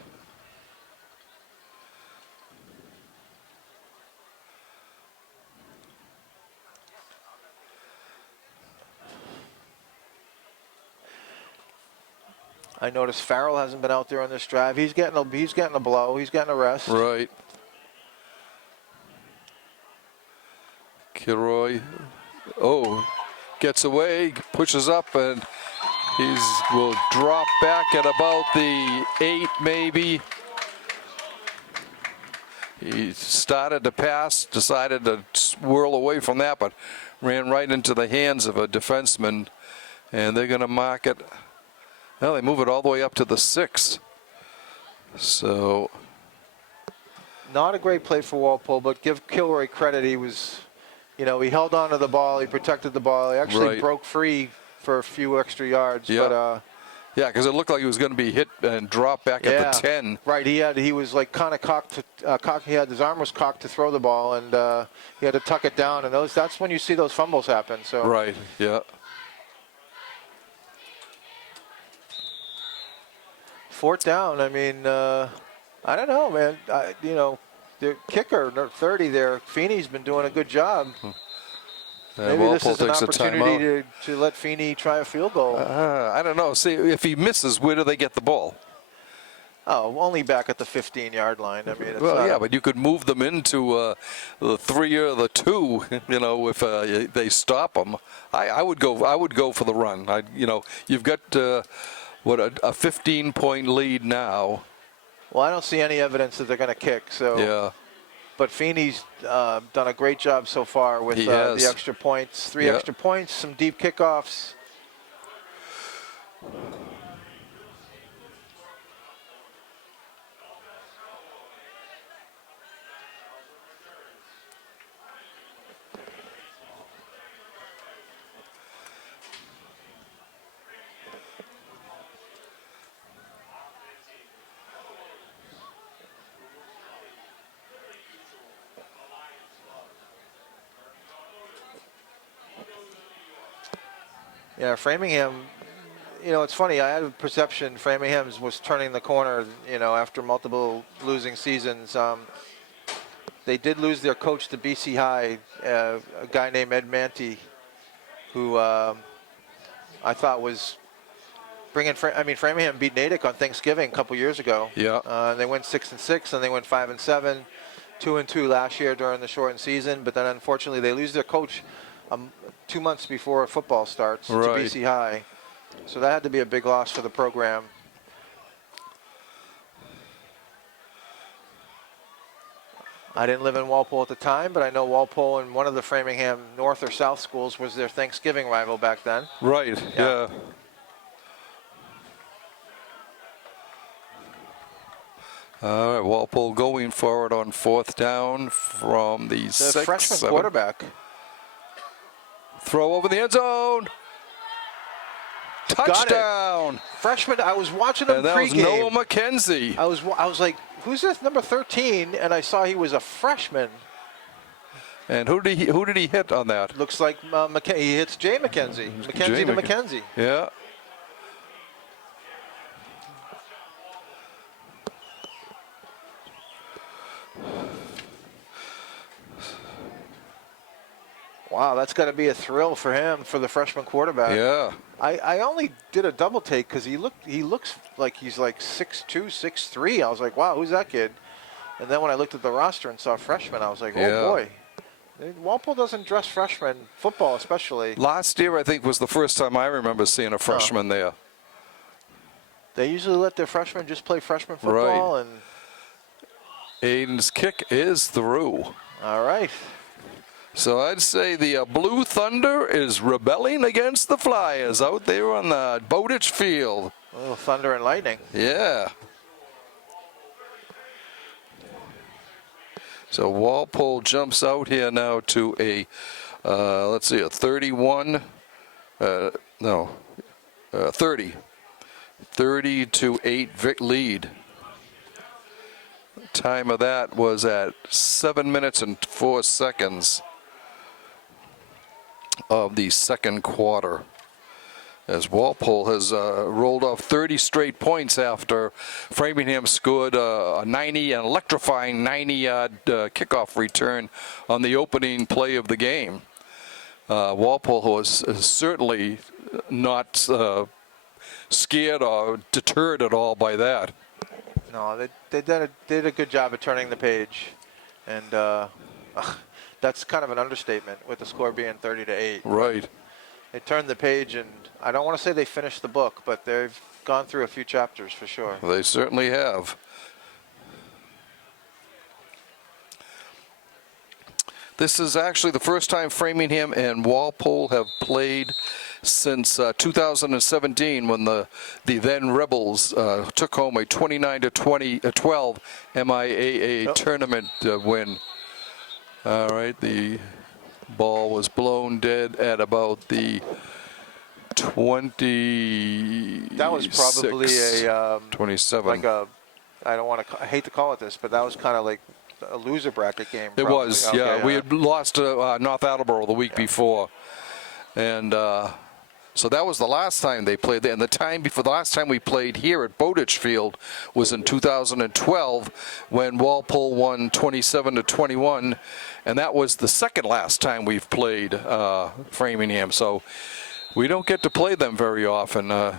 I noticed Farrell hasn't been out there on this drive. He's getting a blow. He's getting a rest. Right. Kilroy, gets away, pushes up, and will drop back at about the 8 maybe. He started to pass, decided to swirl away from that, but ran right into the hands of a defenseman, and they're going to mark it. Well, they move it all the way up to the 6. So. Not a great play for Walpole, but give Kilroy credit. He was, he held on to the ball. He protected the ball. He actually broke free for a few extra yards. Yeah. But, yeah, because it looked like he was going to be hit and drop back at the 10. Right. He was like kind of cocked. His arm was cocked to throw the ball, and he had to tuck it down. And that's when you see those fumbles happen. So. Right. Yeah. 4th down. I mean, I don't know, man. The kicker, 30 there, Feeney's been doing a good job. Maybe Walpole this is an takes a opportunity to let Feeney try a field goal. I don't know. See, if he misses, where do they get the ball? Oh, only back at the 15-yard line. I mean, it's but you could move them into the 3 or the 2. If they stop them, I would go for the run. You've got a 15-point lead now. Well, I don't see any evidence that they're going to kick. So. Yeah. But Feeney's done a great job so far with the extra points. 3 extra points, some deep kickoffs. Yeah, Framingham, it's funny. I had a perception Framingham was turning the corner, after multiple losing seasons. They did lose their coach to BC High, a guy named Ed Manty, who I thought was bringing. Framingham beat Natick on Thanksgiving a couple years ago. Yeah. They went 6-6, and they went 5-7, 2-2 last year during the shortened season. But then unfortunately they lose their coach 2 months before football starts to BC High. So that had to be a big loss for the program. I didn't live in Walpole at the time, but I know Walpole and one of the Framingham North or South schools was their Thanksgiving rival back then. Right, yeah. All right, Walpole going forward on 4th down from the 6. Freshman 7. quarterback. Throw over the end zone. Touchdown. Freshman, I was watching him and that pregame. was Noah McKenzie. I was like, who's this number 13? And I saw he was a freshman. And who did he hit on that? Looks like he hits Jay McKenzie. McKenzie to McKenzie. Yeah. Wow, that's got to be a thrill for him, for the freshman quarterback. Yeah. I only did a double take because he looks like he's like 6'2", 6'3". I was like, wow, who's that kid? And then when I looked at the roster and saw freshmen, I was like, oh boy. Walpole doesn't dress freshmen, football especially. Last year, I think, was the first time I remember seeing a freshman there. They usually let their freshmen just play freshman football. Right. And Aiden's kick is through. All right. So I'd say the Blue Thunder is rebelling against the Flyers out there on the Bowditch Field. A little thunder and lightning. Yeah. So Walpole jumps out here now to a, let's see, a 31, 30-8 lead. Time of that was at 7 minutes and 4 seconds of the second quarter, as Walpole has rolled off 30 straight points after Framingham scored a 90, an electrifying 90-yard kickoff return on the opening play of the game. Walpole was certainly not scared or deterred at all by that. No, they did a good job of turning the page, and that's kind of an understatement with the score being 30-8. Right. They turned the page, and I don't want to say they finished the book, but they've gone through a few chapters for sure. They certainly have. This is actually the first time Framingham and Walpole have played since 2017, when the then Rebels took home a 29-12 MIAA tournament win. All right, the ball was blown dead at about the 20. That was probably a 27. like a, I hate to call it this, but that was kind of like a loser bracket game. It probably. was, Okay, yeah. We had lost to North Attleboro the week before, and so that was the last time they played there. And the time before the last time we played here at Bowditch Field was in 2012, when Walpole won 27-21, and that was the second last time we've played Framingham. So we don't get to play them very often. The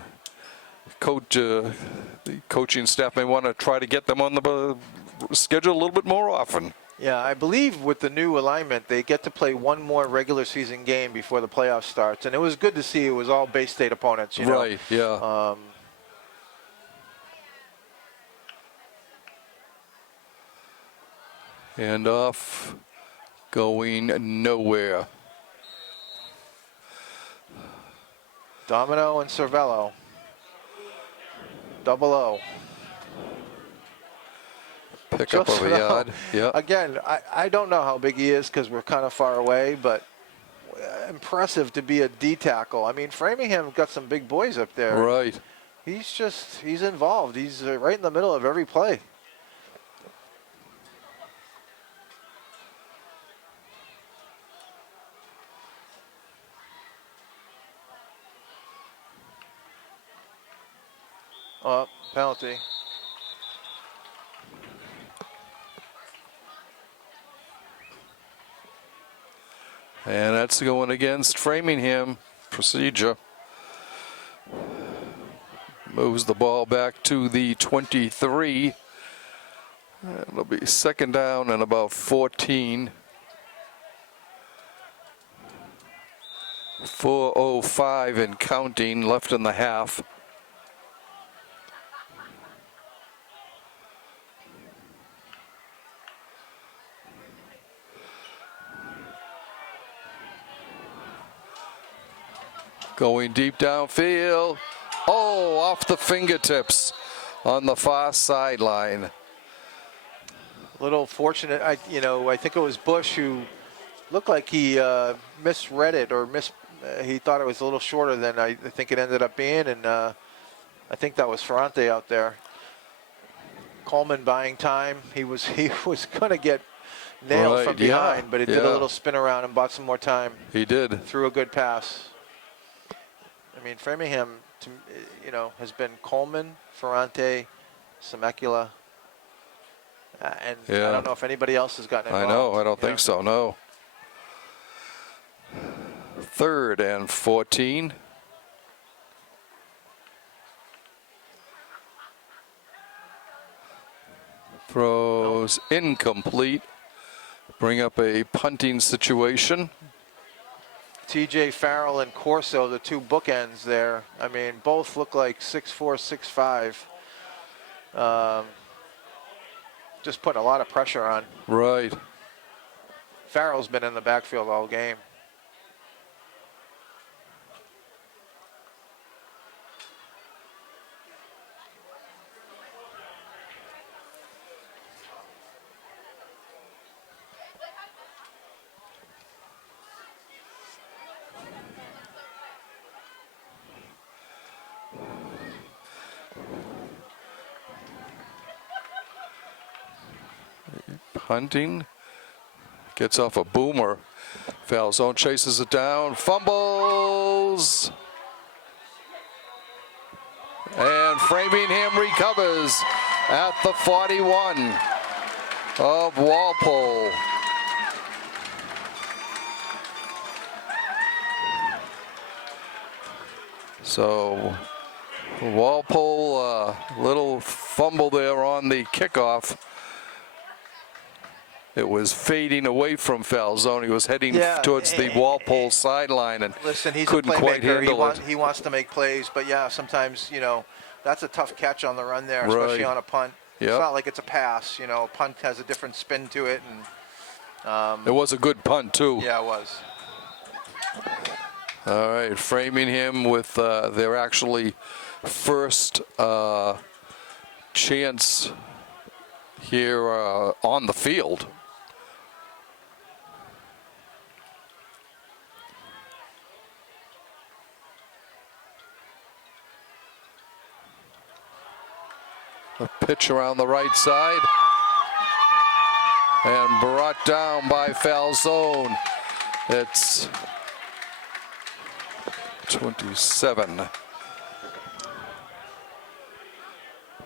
coaching staff may want to try to get them on the schedule a little bit more often. Yeah, I believe with the new alignment, they get to play one more regular season game before the playoff starts, and it was good to see it was all Bay State opponents. You know? Right. Yeah. And off, going nowhere. Domino and Cervello. Double O. Pick up of a yard. Yeah. Again, I don't know how big he is because we're kind of far away, but impressive to be a D tackle. I mean, Framingham got some big boys up there. Right. He's involved. He's right in the middle of every play. Oh, penalty. And that's going against Framingham. Procedure. Moves the ball back to the 23. It'll be second down and about 14. 4:05 and counting left in the half. Going deep downfield. Oh, off the fingertips on the far sideline. Little fortunate. I think it was Bush who looked like he misread it or he thought it was a little shorter than I think it ended up being, and I think that was Ferrante out there. Coleman buying time. He was going to get nailed from behind, but he did a little spin around and bought some more time. He did. Threw a good pass. I mean, Framingham, has been Coleman, Ferrante, Semecula, and I don't know if anybody else has gotten involved. I know. I don't think so. No. 3rd and 14. Throws incomplete. Bring up a punting situation. TJ Farrell and Corso, the two bookends there. I mean, both look like 6'4", 6'5". Just putting a lot of pressure on. Right. Farrell's been in the backfield all game. Hunting gets off a boomer. Foul zone, chases it down, fumbles. And Framingham recovers at the 41 of Walpole. So Walpole, little fumble there on the kickoff. It was fading away from foul zone. He was heading towards the Walpole sideline and listen, he's couldn't a playmaker. quite handle it. He wants to make plays, but yeah, sometimes, you know, that's a tough catch on the run there, especially on a punt. Yep. It's not like it's a pass. You know, a punt has a different spin to it. And it was a good punt, too. Yeah, it was. All right, Framingham with their actually first chance here on the field. A pitch around the right side and brought down by foul zone. It's 27.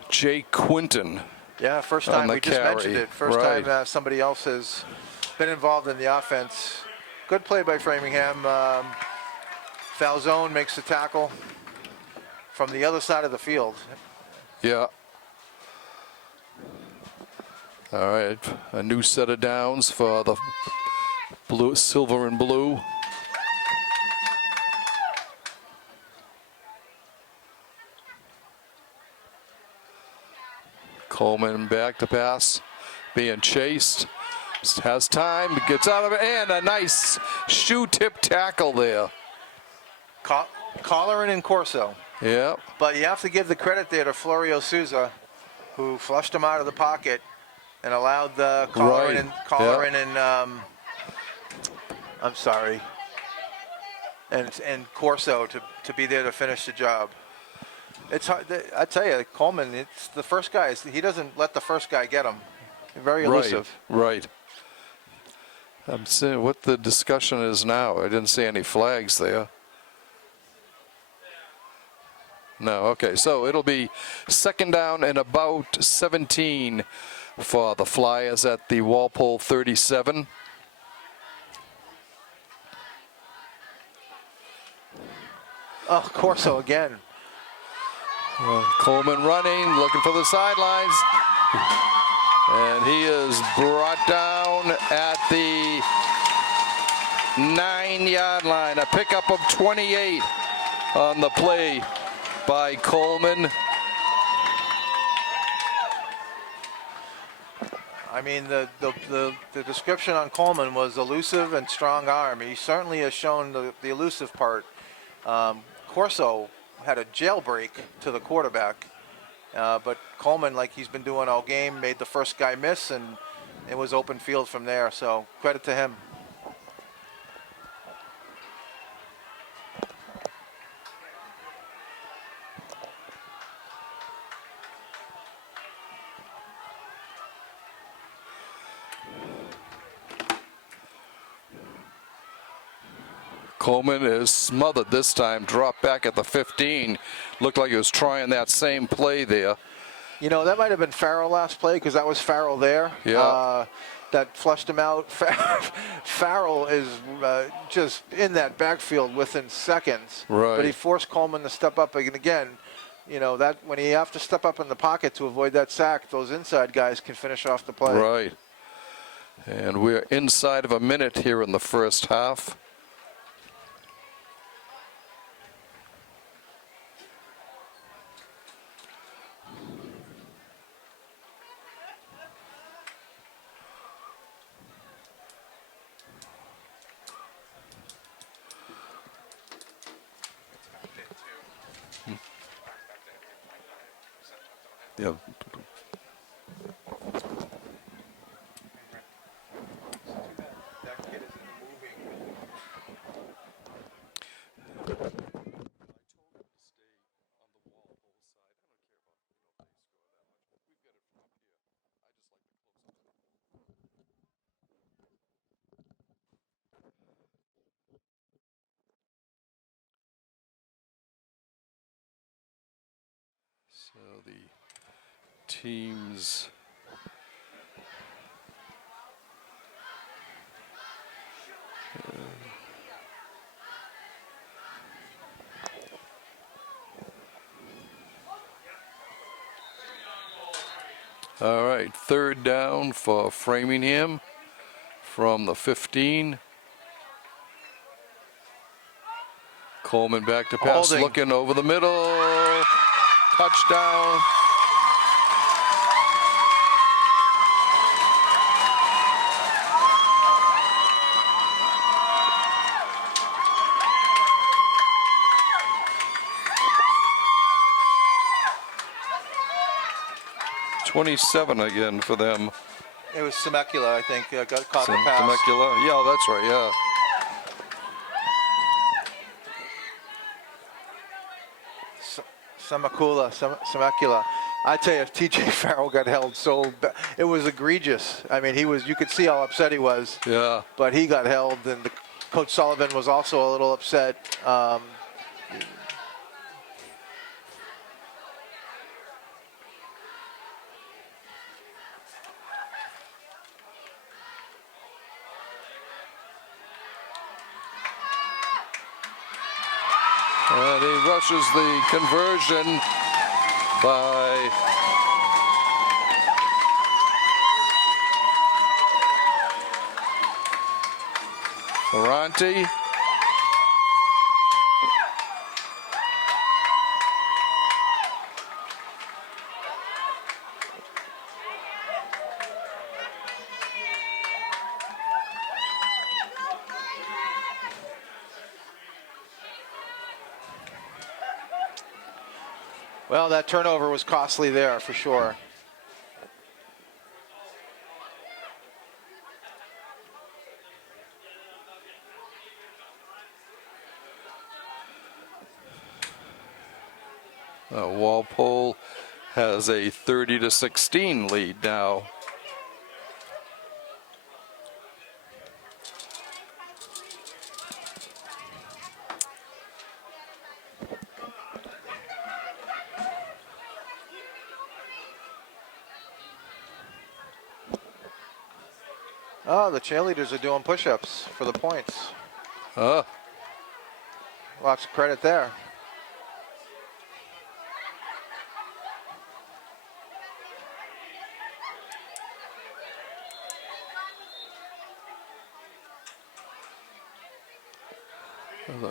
Jay Quinton. Yeah, first time we just mentioned it. First right. time somebody else has been involved in the offense. Good play by Framingham. Foul zone makes the tackle from the other side of the field. Yeah. All right, a new set of downs for the blue, silver and blue. Coleman back to pass, being chased, has time, gets out of it, and a nice shoe tip tackle there. Collarin and Corso. Yeah. But you have to give the credit there to Florio Souza, who flushed him out of the pocket and allowed the Collarin and I'm sorry, and Corso to be there to finish the job. It's hard. I tell you, Coleman. It's the first guy. He doesn't let the first guy get him. Very elusive. Right. I'm seeing what the discussion is now. I didn't see any flags there. No. Okay. So it'll be second down and about 17 for the Flyers at the Walpole 37. Oh, Corso again. Coleman running, looking for the sidelines. And he is brought down at the 9-yard line. A pickup of 28 on the play by Coleman. I mean, the description on Coleman was elusive and strong arm. He certainly has shown the elusive part. Corso had a jailbreak to the quarterback, but Coleman, like he's been doing all game, made the first guy miss, and it was open field from there. So credit to him. Coleman is smothered this time, dropped back at the 15. Looked like he was trying that same play there. You know, that might have been Farrell last play, because that was Farrell there. Yeah. That flushed him out. Farrell is just in that backfield within seconds. Right. But he forced Coleman to step up again. You know, that when he have to step up in the pocket to avoid that sack, those inside guys can finish off the play. Right. And we're inside of a minute here in the first half. Yeah. That kid is in the moving. I told him to stay on the Walpole side. I don't care about, if they score. I just like to close up. We've got it from up here. I just like to close up. So the teams. All right, third down for Framingham from the 15. Coleman back to pass, Holding. looking over the middle. Touchdown. $27 again for them. It was Semecula, I think, got caught the pass. Temecula. Yeah, that's right, yeah. Semecula. I tell you, if TJ Farrell got held it was egregious. I mean, you could see how upset he was. Yeah. But he got held, and Coach Sullivan was also a little upset. And he rushes the conversion by Varsity. Well, that turnover was costly there for sure. Walpole has a 30-16 lead now. Oh, the cheerleaders are doing push-ups for the points. Uh, Lots of credit there.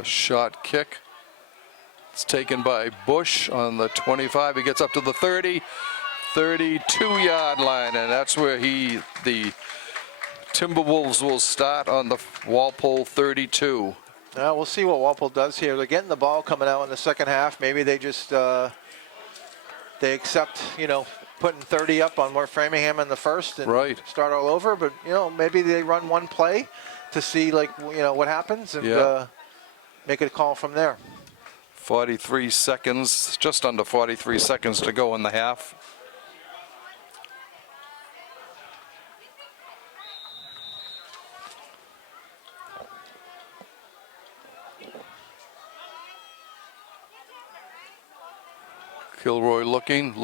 a shot kick. It's taken by Bush on the 25. He gets up to the 30, 32-yard line, and that's where the Timberwolves will start on the Walpole 32. Now we'll see what Walpole does here. They're getting the ball coming out in the second half. Maybe they just they accept, putting 30 up on Framingham in the first and start all over. But maybe they run one play to see what happens and make a call from there. 43 seconds, just under 43 seconds to go in the half. Kilroy looking,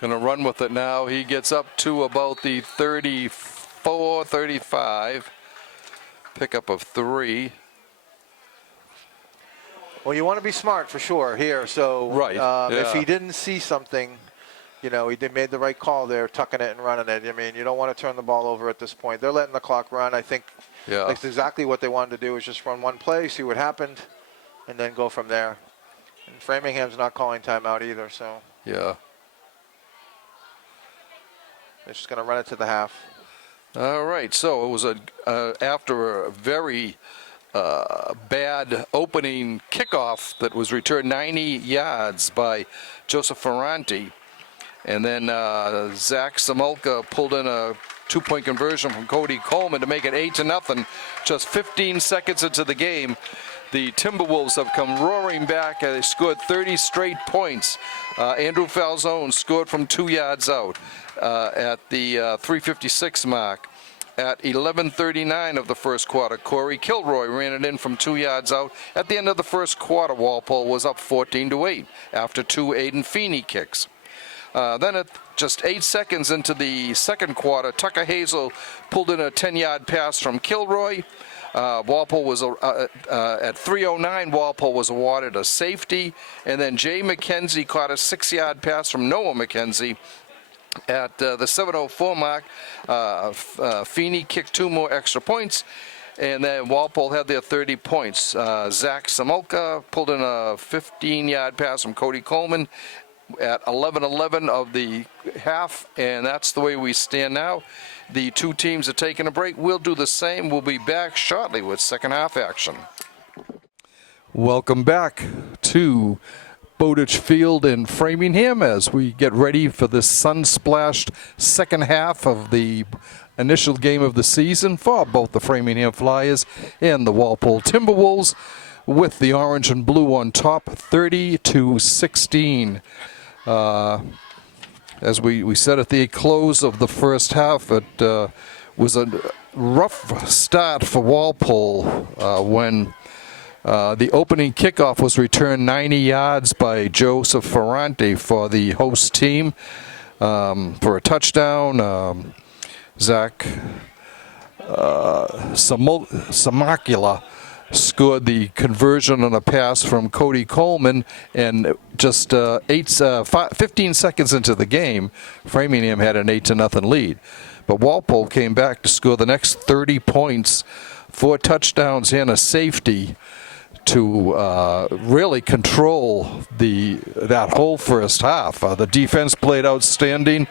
gonna run with it now. He gets up to about the 34, 35. Pickup of 3. Well, you want to be smart for sure here. So if he didn't see something, he made the right call there, tucking it and running it. I mean, you don't want to turn the ball over at this point. They're letting the clock run. I think that's exactly what they wanted to do, is just run one play, see what happened, and then go from there. And Framingham's not calling timeout either, so. Yeah. They're just going to run it to the half. All right, so it was after a very bad opening kickoff that was returned 90 yards by Joseph Ferranti. And then Zach Samolka pulled in a 2-point conversion from Cody Coleman to make it 8-0. Just 15 seconds into the game, the Timberwolves have come roaring back. They scored 30 straight points. Andrew Falzone scored from 2 yards out at the 3:56 mark. At 11:39 of the first quarter, Corey Kilroy ran it in from 2 yards out. At the end of the first quarter, Walpole was up 14-8 after 2 Aiden Feeney kicks. Then at just 8 seconds into the second quarter, Tucker Hazel pulled in a 10-yard pass from Kilroy. Walpole was at 3:09. Walpole was awarded a safety, and then Jay McKenzie caught a 6-yard pass from Noah McKenzie. At the 7:04 mark, Feeney kicked 2 more extra points, and then Walpole had their 30 points. Zach Samolka pulled in a 15-yard pass from Cody Coleman at 11:11 of the half, and that's the way we stand now. The 2 teams are taking a break. We'll do the same. We'll be back shortly with second half action. Welcome back to Bowditch Field in Framingham as we get ready for this sun-splashed second half of the initial game of the season for both the Framingham Flyers and the Walpole Timberwolves, with the orange and blue on top, 30-16. As we said at the close of the first half, it was a rough start for Walpole when the opening kickoff was returned 90 yards by Joseph Ferrante for the host team for a touchdown. Zach Samakula scored the conversion on a pass from Cody Coleman, and just 15 seconds into the game, Framingham had an 8-0 lead. But Walpole came back to score the next 30 points, 4 touchdowns and a safety, to really control that whole first half. The defense played outstanding,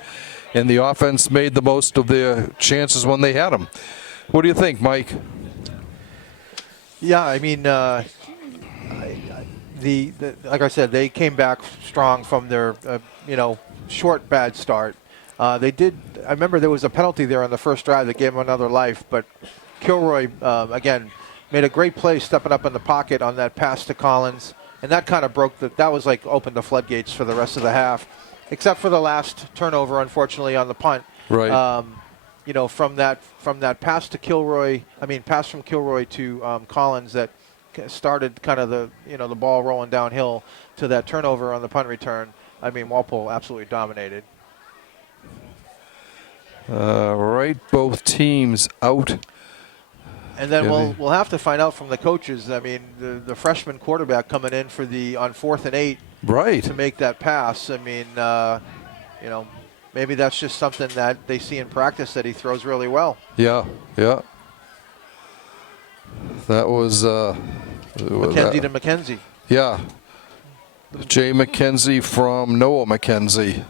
and the offense made the most of their chances when they had them. What do you think, Mike? Yeah, I mean, like I said, they came back strong from their short bad start. They did. I remember there was a penalty there on the first drive that gave them another life, but Kilroy again made a great play stepping up in the pocket on that pass to Collins, and that kind of that was like opened the floodgates for the rest of the half, except for the last turnover, unfortunately, on the punt. Right. From that pass from Kilroy to Collins that started kind of the ball rolling downhill to that turnover on the punt return. I mean, Walpole absolutely dominated. Right, both teams out. And then we'll have to find out from the coaches. I mean, the freshman quarterback coming in on 4th and 8, right, to make that pass. I mean, maybe that's just something that they see in practice that he throws really well. Yeah. That was McKenzie to McKenzie. Yeah. Jay McKenzie from Noah McKenzie.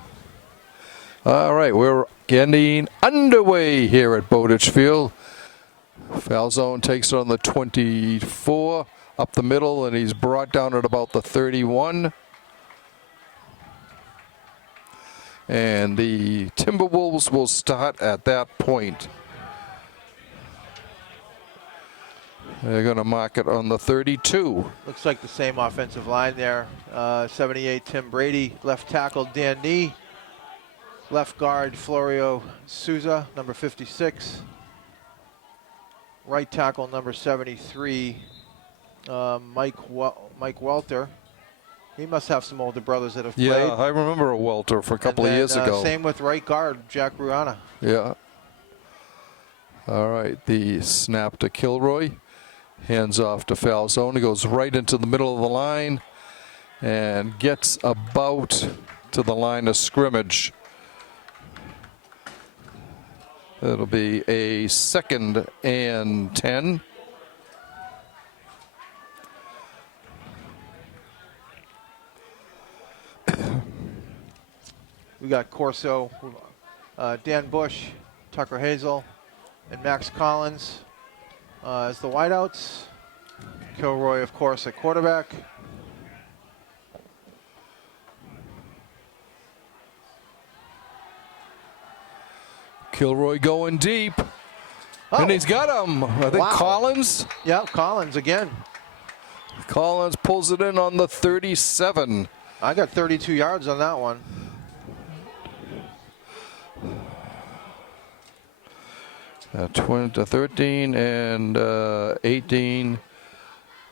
All right, we're getting underway here at Bowditch Field. Falzone takes it on the 24, up the middle, and he's brought down at about the 31. And the Timberwolves will start at that point. They're going to mark it on the 32. Looks like the same offensive line there. 78, Tim Brady. Left tackle, Dan Nee. Left guard, Florio Souza, number 56. Right tackle, number 73, Mike Welter. He must have some older brothers that have played. Yeah, I remember a Welter for a couple of years ago. Same with right guard, Jack Ruana. Yeah. All right, the snap to Kilroy. Hands off to Falzone. He goes right into the middle of the line and gets about to the line of scrimmage. It'll be a 2nd and 10. We got Corso, Dan Bush, Tucker Hazel, and Max Collins as the wideouts. Kilroy, of course, at quarterback. Kilroy going deep. Oh. And he's got him. I think Wow. Collins. Yeah, Collins again. Collins pulls it in on the 37. I got 32 yards on that one. Uh, 13 and 18.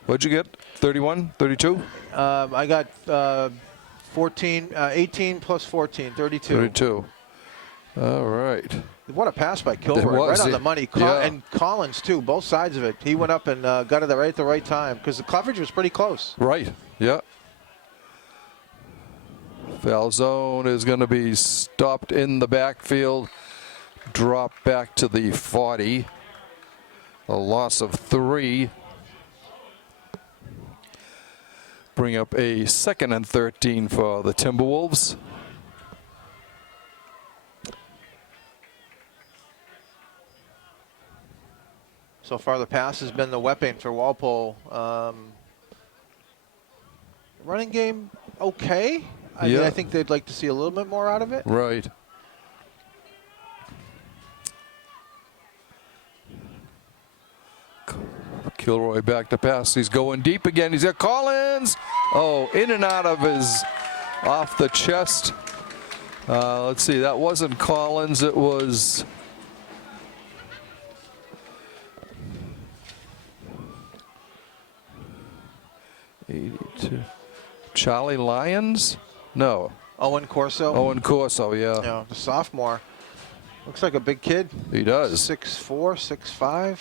What'd you get? 31? 32? I got 18 plus 14, 32. 32. All right. What a pass by Kilroy, It was, right on yeah. the money. Yeah. And Collins, too, both sides of it. He went up and got it right at the right time because the coverage was pretty close. Right. Yeah. Foul zone is going to be stopped in the backfield. Drop back to the 40. A loss of 3. Bring up a 2nd and 13 for the Timberwolves. So far, the pass has been the weapon for Walpole. Running game, okay. I mean, I think they'd like to see a little bit more out of it. Right. Kilroy back to pass. He's going deep again. He's got Collins. Oh, in and out of his, off the chest. Let's see, that wasn't Collins. It was Charlie Lyons? No. Owen Corso. Owen Corso, yeah. Yeah, the sophomore. Looks like a big kid. He does. 6'4", 6'5".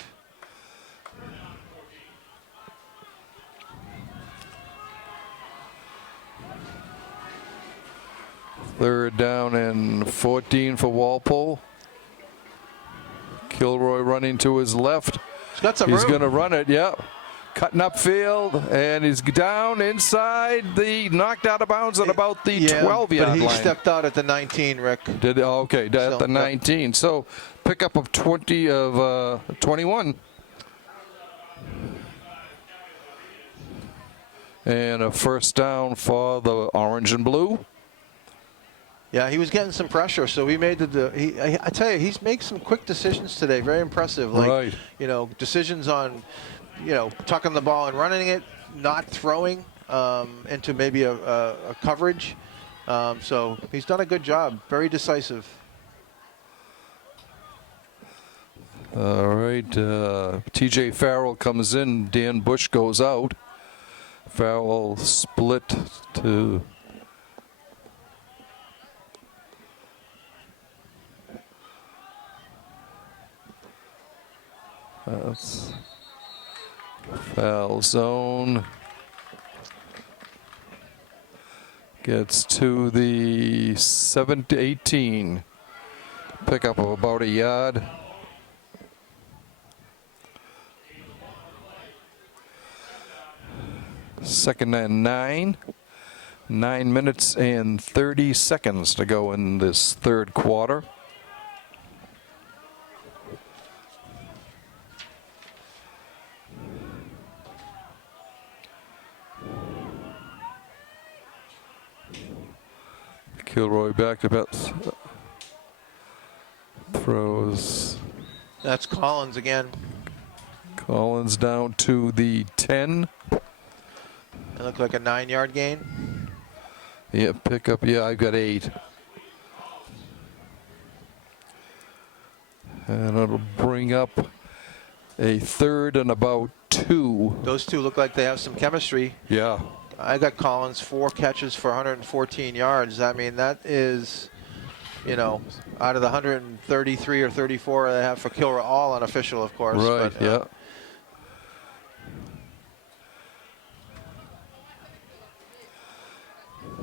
Third down and 14 for Walpole. Kilroy running to his left. He's got some He's room. going to run it, yeah. Cutting upfield, and he's down inside the, knocked out of bounds at about the 12-yard line. But he stepped out at the 19, Rick. Did okay, at the 19. So pickup of 21. And a first down for the orange and blue. Yeah, he was getting some pressure, so he made I tell you, he's made some quick decisions today. Very impressive. Like, Right. you know, decisions on, you know, tucking the ball and running it, not throwing into maybe a coverage. So he's done a good job. Very decisive. All right, TJ Farrell comes in. Dan Bush goes out. Farrell split to that's foul zone. Gets to the 7 to 18. Pickup of about a yard. Second and 9. 9 minutes and 30 seconds to go in this third quarter. Kilroy back to bat. Throws. That's Collins again. Collins down to the 10. It looked like a 9-yard gain. Yeah, pickup. Yeah, I've got 8. And it'll bring up a third and about 2. Those two look like they have some chemistry. Yeah. I got Collins 4 catches for 114 yards. I mean, that is, you know, out of the 133 or 34 they have for Kilroy, all unofficial, of course. Right, but, yeah.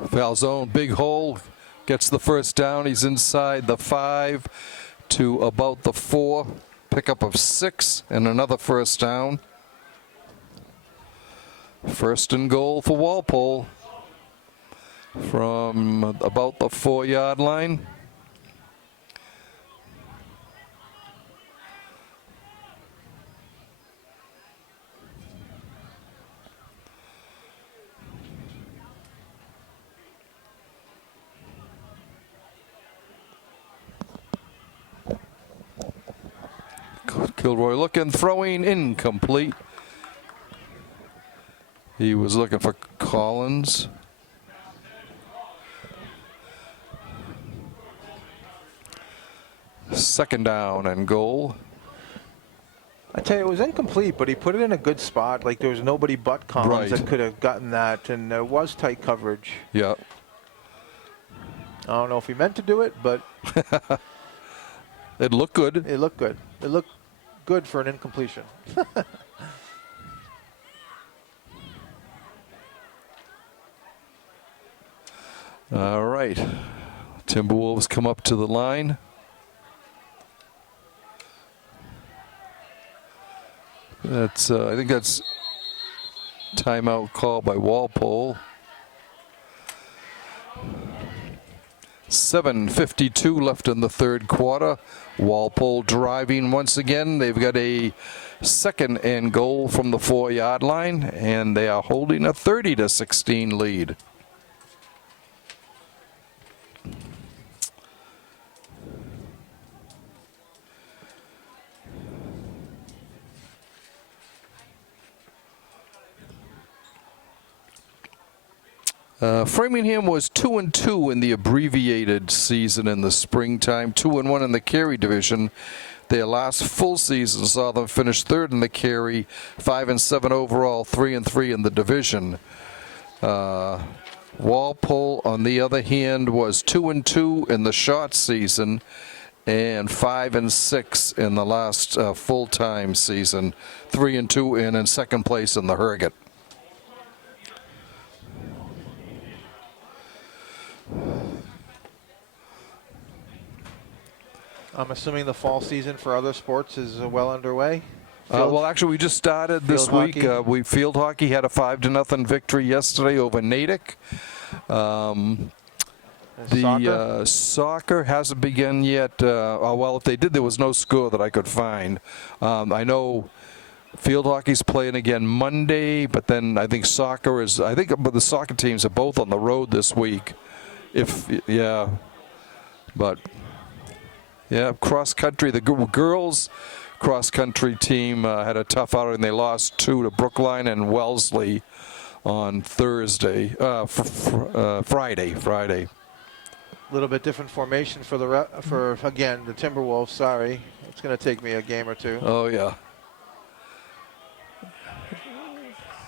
Foul zone, big hole, gets the first down. He's inside the 5 to about the 4. Pickup of 6 and another first down. First and goal for Walpole from about the 4-yard line. Kilroy looking, throwing, incomplete. He was looking for Collins. Second down and goal. I tell you, it was incomplete, but he put it in a good spot. Like there was nobody but Collins Right. that could have gotten that, and there was tight coverage. Yeah. I don't know if he meant to do it, but It looked good. it looked good. It looked good for an incompletion. All right. Timberwolves come up to the line. That's I think that's timeout call by Walpole. 7:52 left in the third quarter. Walpole driving once again. They've got a second and goal from the 4-yard line, and they are holding a 30-16 lead. Framingham was 2-2 in the abbreviated season in the springtime, 2-1 in the carry division. Their last full season saw them finish third in the carry, 5-7 overall, 3-3 in the division. Walpole, on the other hand, was 2-2 in the short season and 5-6 in the last full-time season, 3-2 and in second place in the Herget. I'm assuming the fall season for other sports is well underway. Well, actually, we just started this Field week. hockey? Field hockey had a 5-0 victory yesterday over Natick. The soccer hasn't begun yet. Well, if they did, there was no score that I could find. I know field hockey's playing again Monday, but then I think soccer is. I think but the soccer teams are both on the road this week. Cross country. The girls cross country team had a tough outing. They lost 2 to Brookline and Wellesley on Thursday. Friday. A little bit different formation for again the Timberwolves. Sorry, it's going to take me a game or two. Oh yeah.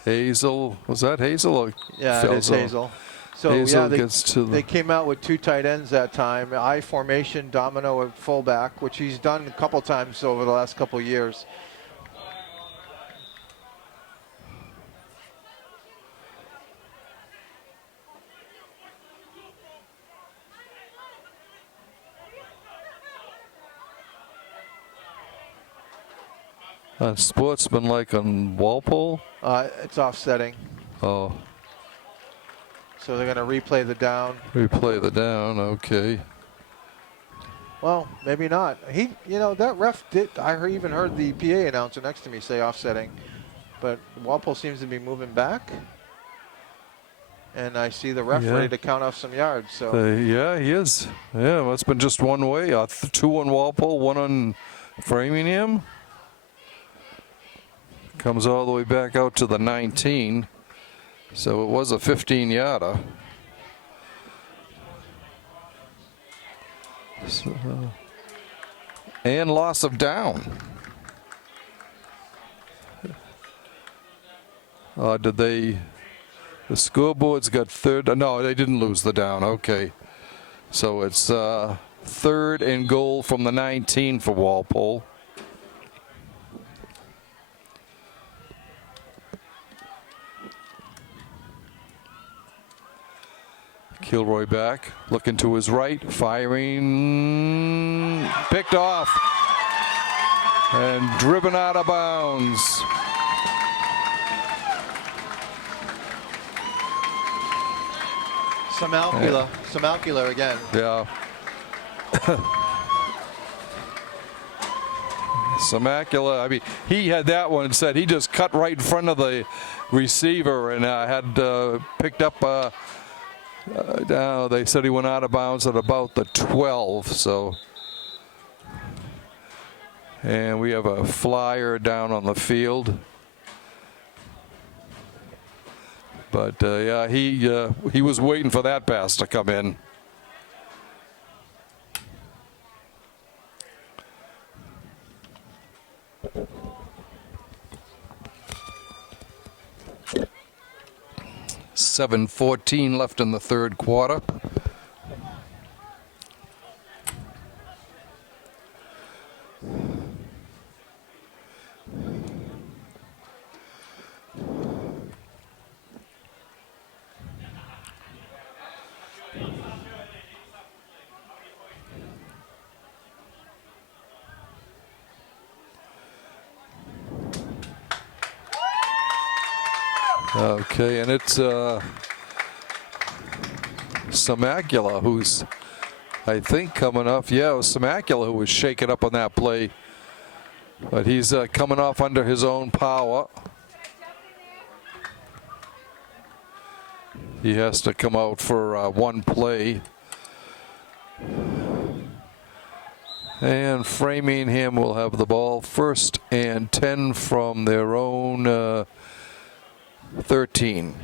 Hazel, was that Hazel? Or Yeah, it is Hazel. So Hazel yeah, gets to they came out with 2 tight ends that time. I formation, Domino at fullback, which he's done a couple times over the last couple of years. Sportsmanlike on Walpole. It's offsetting. Oh, So they're going to replay the down. replay the down. Okay. Well, maybe not. That ref did. Even heard the PA announcer next to me say offsetting, but Walpole seems to be moving back, and I see the ref ready to count off some yards. So Yeah, he is. Yeah, well, it's been just one way. 2 on Walpole, 1 on Framingham. Comes all the way back out to the 19. So it was a 15-yarder. And loss of down. The scoreboard's got third. No, they didn't lose the down. Okay. So it's third and goal from the 19 for Walpole. Kilroy back, looking to his right, firing, picked off, and driven out of bounds. Samalkula again. Yeah. Samacula, I mean, he had that one and said he just cut right in front of the receiver and had picked up they said he went out of bounds at about the 12, so And we have a flyer down on the field. But yeah, he was waiting for that pass to come in. .7:14 left in the third quarter. Okay, and it's Samacula who's, I think, coming off. Yeah, it was Samacula who was shaken up on that play. But he's coming off under his own power. He has to come out for one play. And Framingham will have the ball, 1st and 10 from their own 13.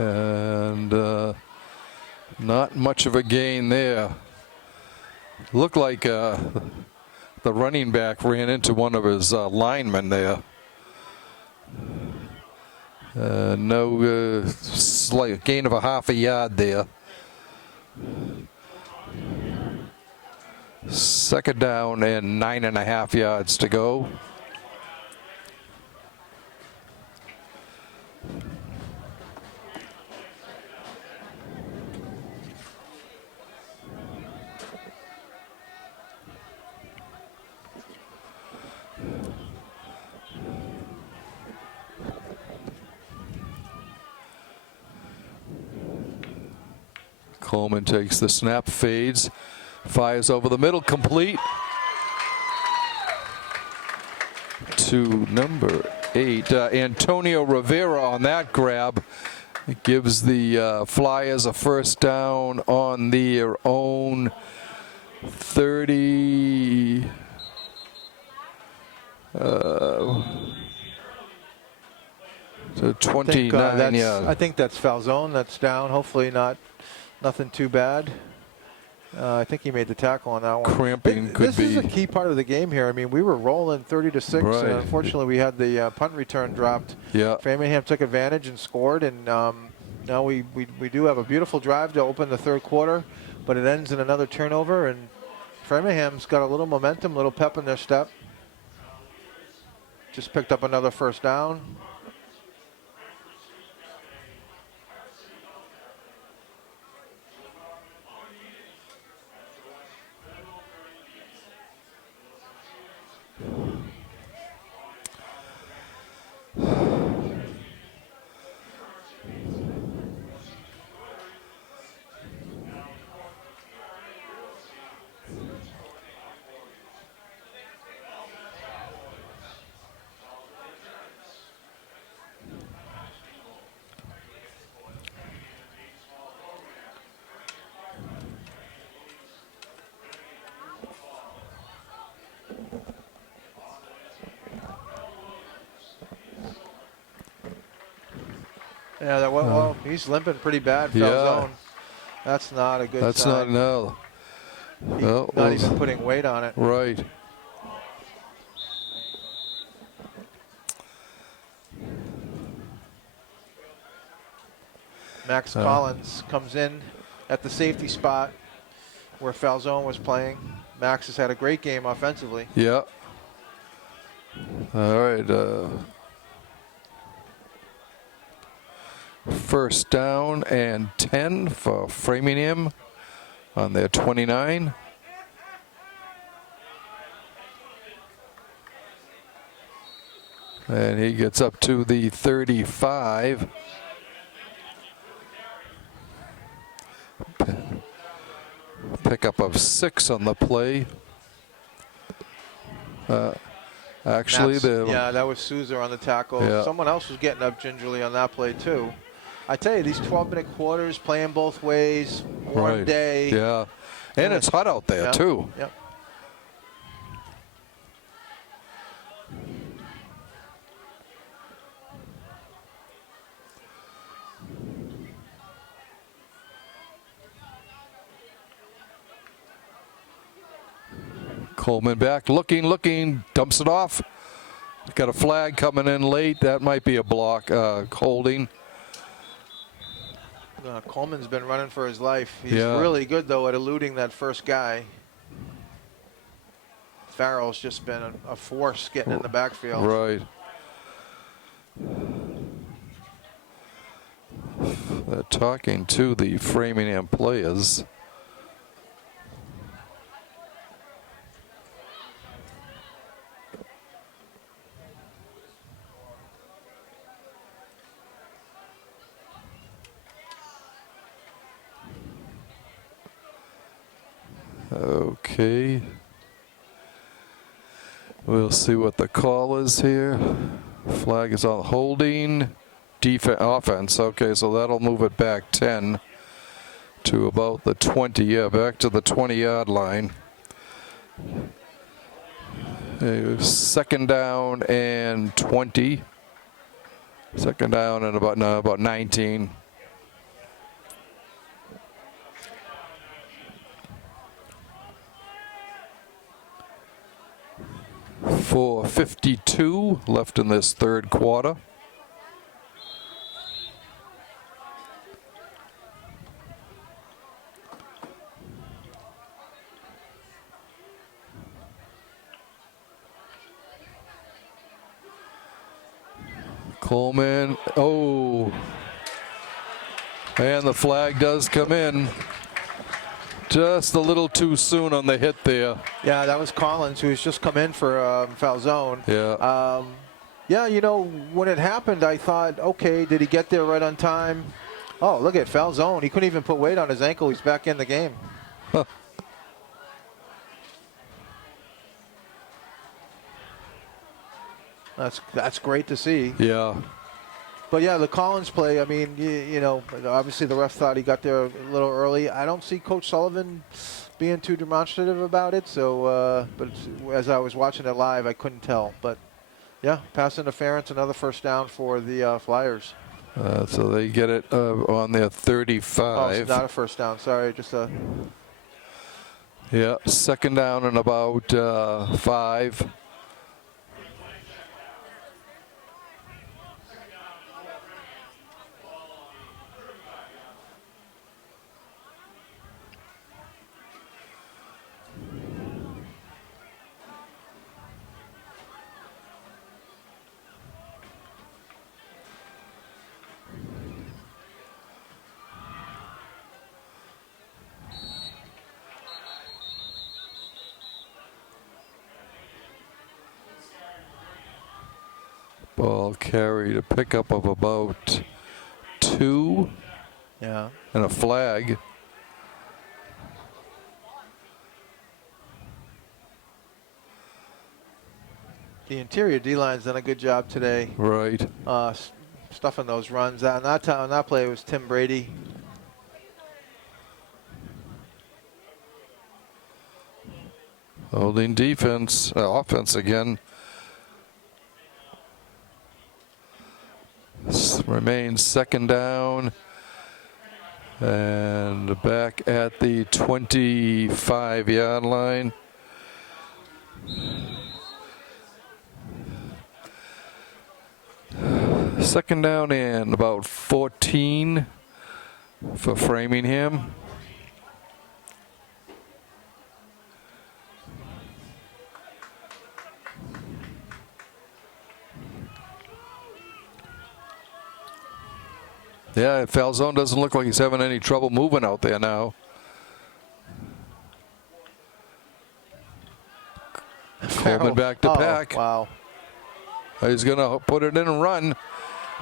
And not much of a gain there. Looked like the running back ran into one of his linemen there. No slight gain of a half a yard there. 2nd down and 9.5 yards to go. Coleman takes the snap, fades, fires over the middle, complete to number 8. Antonio Rivera on that grab. It gives the Flyers a 1st down on their own 30. To 29 yards. I think that's Falzone. That's down. Hopefully nothing too bad. I think he made the tackle on that one. Cramping could be. This is a key part of the game here. I mean, we were rolling 30-6, right. and unfortunately we had the punt return dropped. Yeah. Framingham took advantage and scored, and now we do have a beautiful drive to open the third quarter, but it ends in another turnover, and Framingham's got a little momentum, little pep in their step. Just picked up another 1st down. Yeah, well, he's limping pretty bad, Falzone. That's not a good sign. That's not, no. Not even putting weight on it. Right. Max Collins comes in at the safety spot where Falzone was playing. Max has had a great game offensively. Yeah. All right. 1st down and 10 for Framingham on their 29. And he gets up to the 35. Pickup of 6 on the play. Actually, yeah, that was Souza on the tackle. Yeah. Someone else was getting up gingerly on that play too. I tell you, these 12-minute quarters, playing both ways, warm day. Yeah, and it's hot out there too. Yep. Coleman back, looking, dumps it off. Got a flag coming in late. That might be a block, holding. Coleman's been running for his life. He's Yeah. really good, though, at eluding that first guy. Farrell's just been a force getting in the backfield. Right. They're talking to the Framingham players. Okay. We'll see what the call is here. Flag is on holding. Offense. Okay, so that'll move it back 10 to about the 20. Yeah, back to the 20-yard line. Second down and 20. Second down and about 19. 4:52 left in this third quarter. Coleman, oh, and the flag does come in. Just a little too soon on the hit there. Yeah, that was Collins, who's just come in for Falzone. Yeah. Yeah, you know, when it happened, I thought, okay, did he get there right on time? Oh, look at Falzone. He couldn't even put weight on his ankle. He's back in the game. Huh. That's great to see. Yeah. But yeah, the Collins play, I mean, you know, obviously the ref thought he got there a little early. I don't see Coach Sullivan being too demonstrative about it. So, but as I was watching it live, I couldn't tell. But yeah, pass interference, another first down for the Flyers. So they get it on their 35. Oh, it's not a first down. Sorry, just a. Yeah, second down and about 5. Ball carried, a pickup of about 2. Yeah. And a flag. The interior D-line's done a good job today. Right. Stuffing those runs. On that play, it was Tim Brady. Holding defense, offense again. Remains second down. And back at the 25-yard line. Second down and about 14 for Framingham. Yeah, Falzone doesn't look like he's having any trouble moving out there now. Coleman back to pack. Wow. He's going to put it in and run.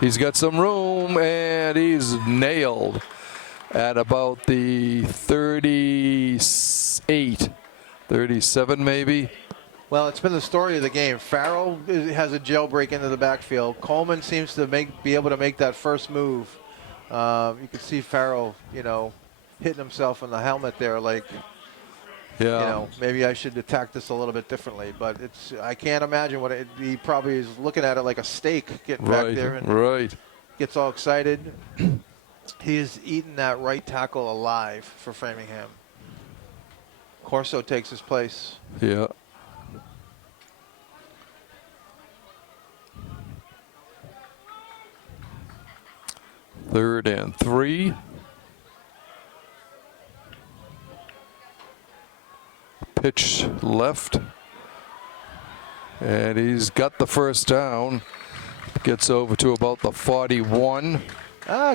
He's got some room, and he's nailed. at about the 38, 37 maybe. Well, it's been the story of the game. Farrell has a jailbreak into the backfield. Coleman seems to be able to make that first move. You can see Farrell, hitting himself in the helmet there, like, maybe I should attack this a little bit differently. But I can't imagine he probably is looking at it like a steak getting back there and gets all excited. He is eating that right tackle alive for Framingham. Corso takes his place. Yeah. Third and 3. Pitch left. And he's got the first down. Gets over to about the 41.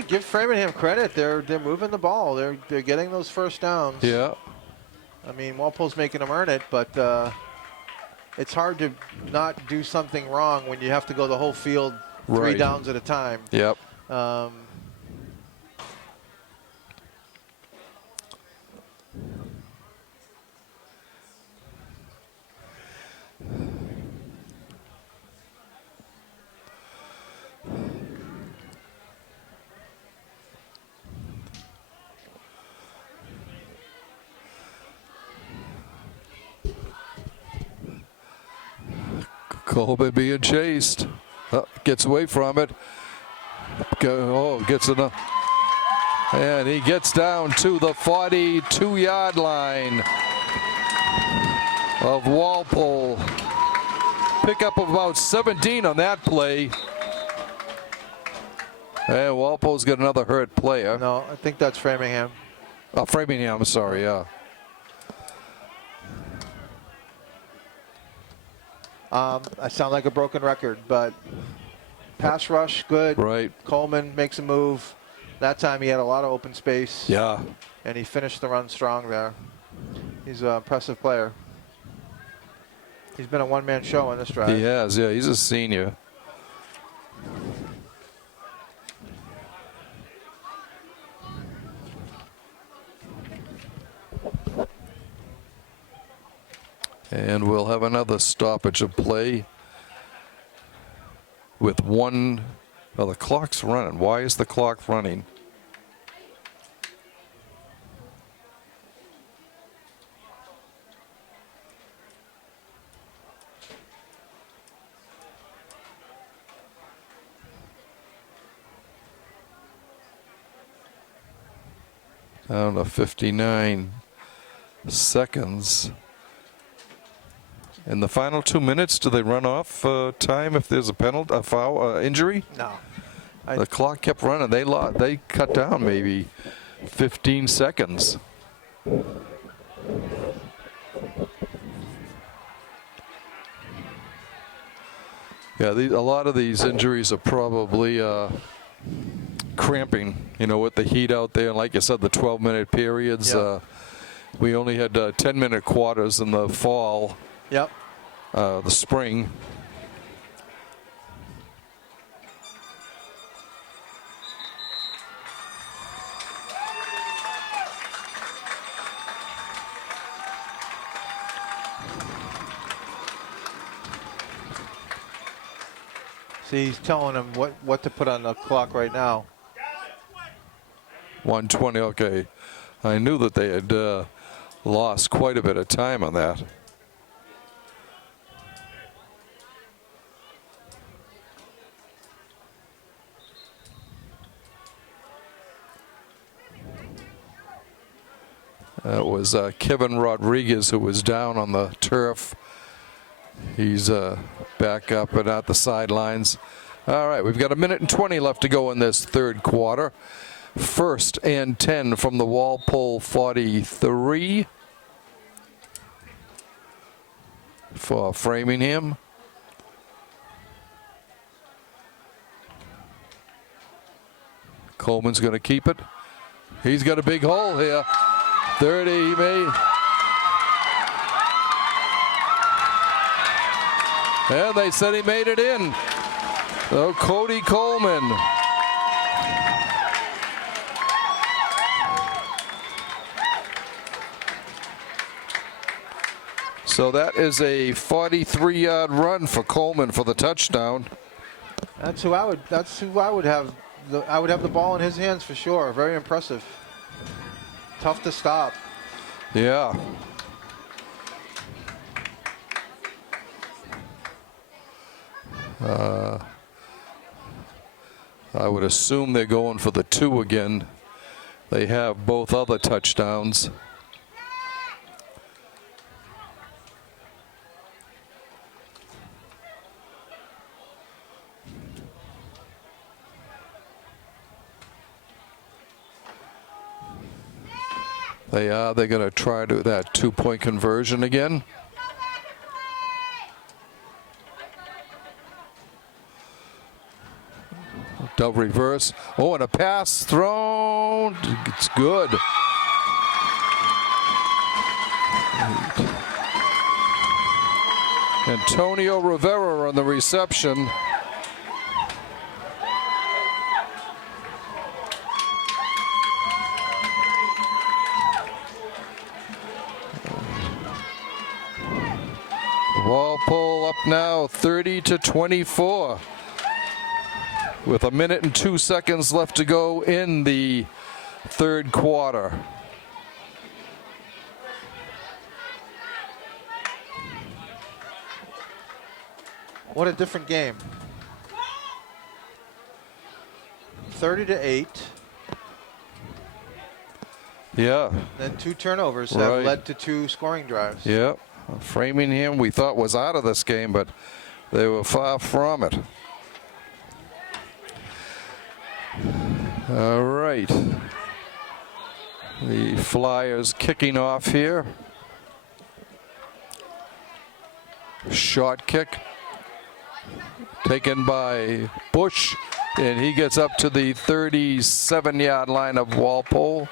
Give Framingham credit. They're moving the ball. They're getting those first downs. Yeah. I mean, Walpole's making them earn it, but it's hard to not do something wrong when you have to go the whole field 3 downs at a time. Yep. Coleman being chased. Gets away from it. Gets enough. And he gets down to the 42-yard line of Walpole. Pickup of about 17 on that play. And Walpole's got another hurt player. No, I think that's Framingham. Framingham, sorry, yeah. I sound like a broken record, but pass rush, good. Right. Coleman makes a move. That time he had a lot of open space. Yeah. And he finished the run strong there. He's an impressive player. He's been a one-man show on this drive. He has, yeah. He's a senior. And we'll have another stoppage of play with one. Well, the clock's running. Why is the clock running? Down to 59 seconds. In the final 2 minutes, do they run off time if there's a penalty, a foul, injury? No. The clock kept running. They cut down maybe 15 seconds. Yeah, a lot of these injuries are probably cramping, with the heat out there. And like you said, the 12-minute periods. Yep. We only had 10-minute quarters in the fall. Yep. The spring. See, he's telling him what to put on the clock right now. 1:20, okay. I knew that they had lost quite a bit of time on that. That was Kevin Rodriguez who was down on the turf. He's back up and at the sidelines. All right, we've got 1:20 left to go in this third quarter. 1st and 10 from the Walpole 43 for Framingham. Coleman's going to keep it. He's got a big hole here. 30, he made. And they said he made it in. Oh, Cody Coleman. So that is a 43-yard run for Coleman for the touchdown. That's who I would have. I would have the ball in his hands for sure. Very impressive. Tough to stop. Yeah. I would assume they're going for the 2 again. They have both other touchdowns. They're going to try to that 2-point conversion again. Double reverse. Oh, and a pass thrown. It's good. Antonio Rivera on the reception. Walpole up now 30-24 with 1 minute and 2 seconds left to go in the third quarter. What a different game. 30-8. Yeah. Then 2 turnovers Right. have led to 2 scoring drives. Yeah. Framingham we thought was out of this game, but they were far from it. All right. The Flyers kicking off here. Short kick taken by Bush, and he gets up to the 37-yard line of Walpole.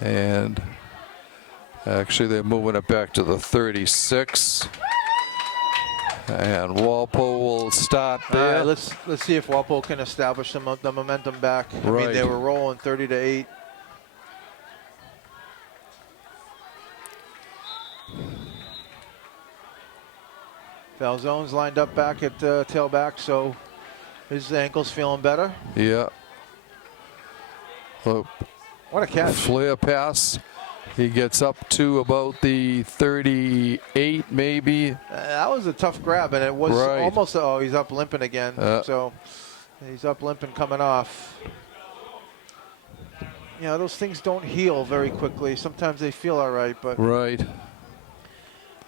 And actually they're moving it back to the 36. And Walpole will start there. All right, let's see if Walpole can establish the momentum back. I mean, they were rolling 30-8. Falzone's lined up back at tailback, so his ankle's feeling better. Yeah. Look, what a catch. Flare pass. He gets up to about the 38, maybe. That was a tough grab, and it was almost, oh, he's up limping again. So he's up limping coming off. You know, those things don't heal very quickly. Sometimes they feel all right, but. Right.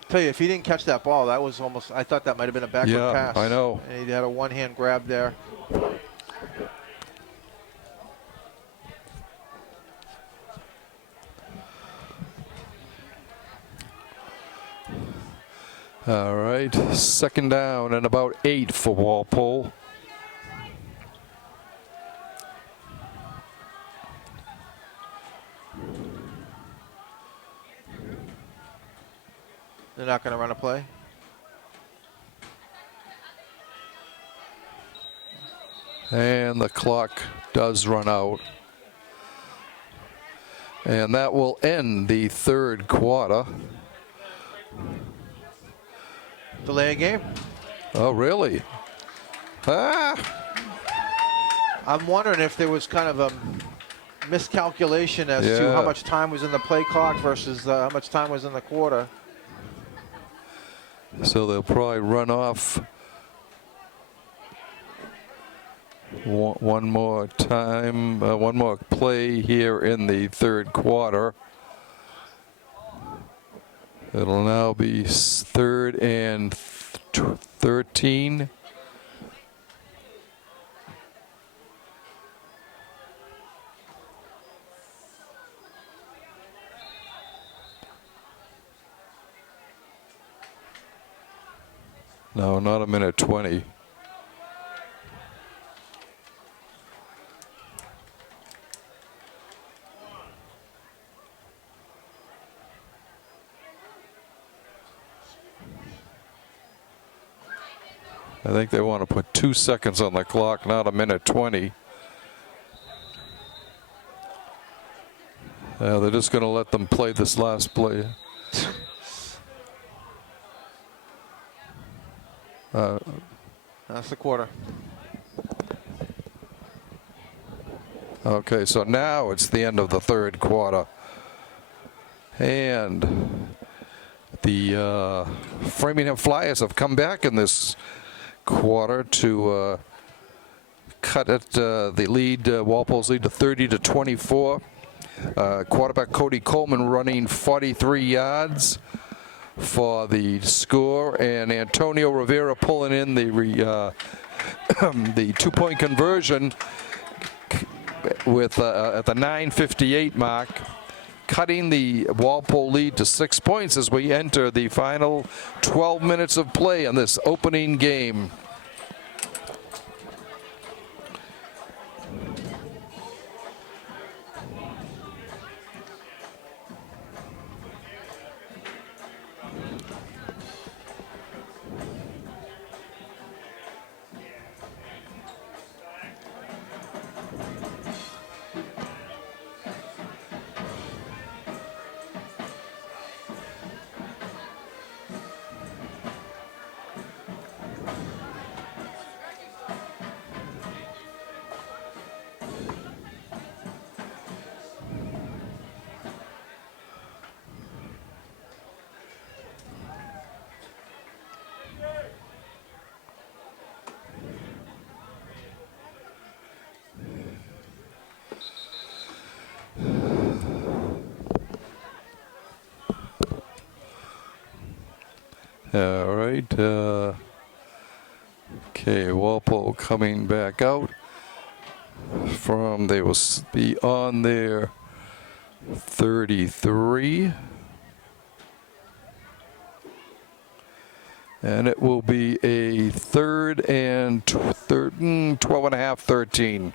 Tell you, if he didn't catch that ball, that was almost, I thought that might have been a backward pass. Yeah, I know. And he had a one-hand grab there. All right, second down and about 8 for Walpole. They're not going to run a play. And the clock does run out. And that will end the third quarter. Delay a game. Oh, really? Ah! I'm wondering if there was kind of a miscalculation as to how much time was in the play clock versus how much time was in the quarter. So they'll probably run off one more time, one more play here in the third quarter. It'll now be 3rd and 13. No, not a minute 20. I think they want to put 2 seconds on the clock, not a minute 20. They're just going to let them play this last play. That's the quarter. Okay, so now it's the end of the third quarter. And the Framingham Flyers have come back in this quarter to cut it, the lead, Walpole's lead to 30-24. Quarterback Cody Coleman running 43 yards for the score, and Antonio Rivera pulling in the 2-point conversion with at the 9:58 mark, cutting the Walpole lead to 6 points as we enter the final 12 minutes of play in this opening game. All right. Okay, Walpole coming back out from, they will be on their 33. And it will be a 3rd and 12 and a half, 13.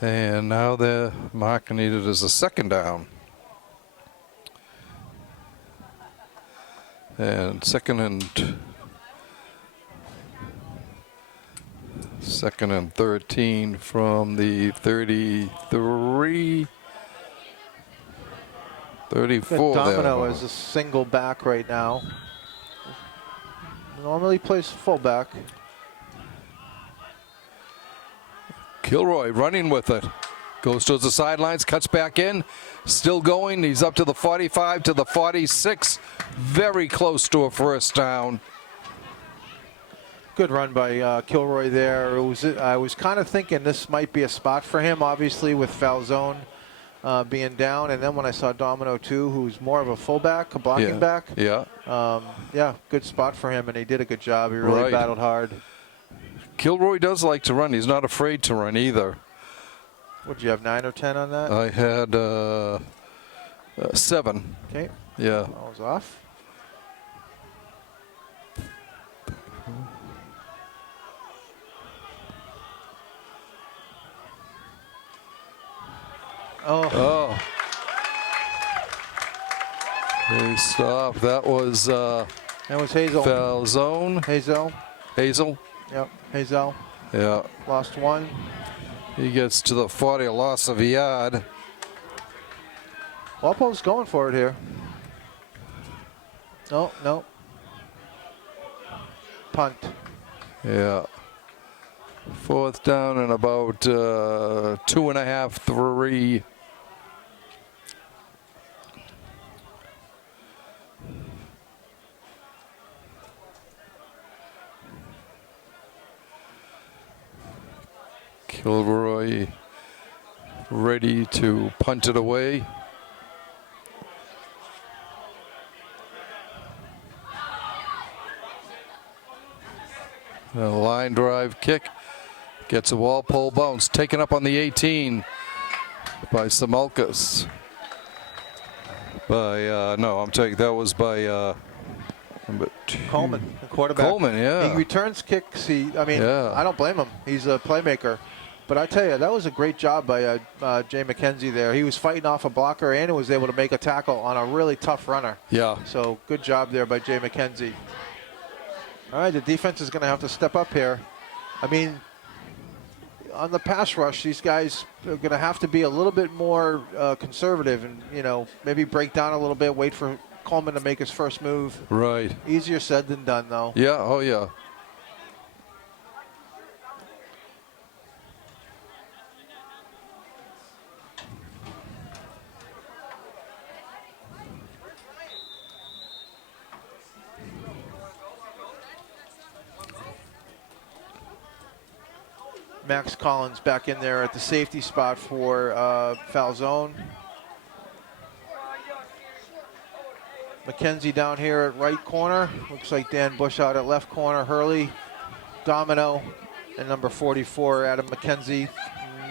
And now they're marking it as a 2nd down. And 2nd and 13 from the 33, 34. Domino is a single back right now. Normally plays fullback. Kilroy running with it. Goes towards the sidelines, cuts back in. Still going. He's up to the 45, to the 46. Very close to a 1st down. Good run by Kilroy there. I was kind of thinking this might be a spot for him, obviously, with Falzone being down. And then when I saw Domino, too, who's more of a fullback, a blocking back. Yeah. Yeah, good spot for him, and he did a good job. He really battled hard. Kilroy does like to run. He's not afraid to run either. What, did you have 9 or 10 on that? I had 7. Okay. Yeah. That was off. Oh. They stopped. That was Hazel. Falzone. Hazel. Yep, Hazel. Yeah. Lost 1. He gets to the 40, a loss of a yard. Walpole's going for it here. No. Punt. Yeah. 4th down and about 2.5, 3. Kilroy ready to punt it away. A line drive kick. Gets a Walpole bounce. Taken up on the 18. by Samulkas. By no, I'm taking that was by number 2. Coleman, the quarterback. Coleman, yeah. He returns kicks. I don't blame him. He's a playmaker. But I tell you, that was a great job by Jay McKenzie there. He was fighting off a blocker and was able to make a tackle on a really tough runner. Yeah. So good job there by Jay McKenzie. All right, the defense is going to have to step up here. I mean, on the pass rush, these guys are going to have to be a little bit more conservative and, maybe break down a little bit, wait for Coleman to make his first move. Right. Easier said than done, though. Yeah, oh yeah. Max Collins back in there at the safety spot for Falzone. McKenzie down here at right corner. Looks like Dan Bush out at left corner. Hurley, Domino, and number 44, Adam McKenzie.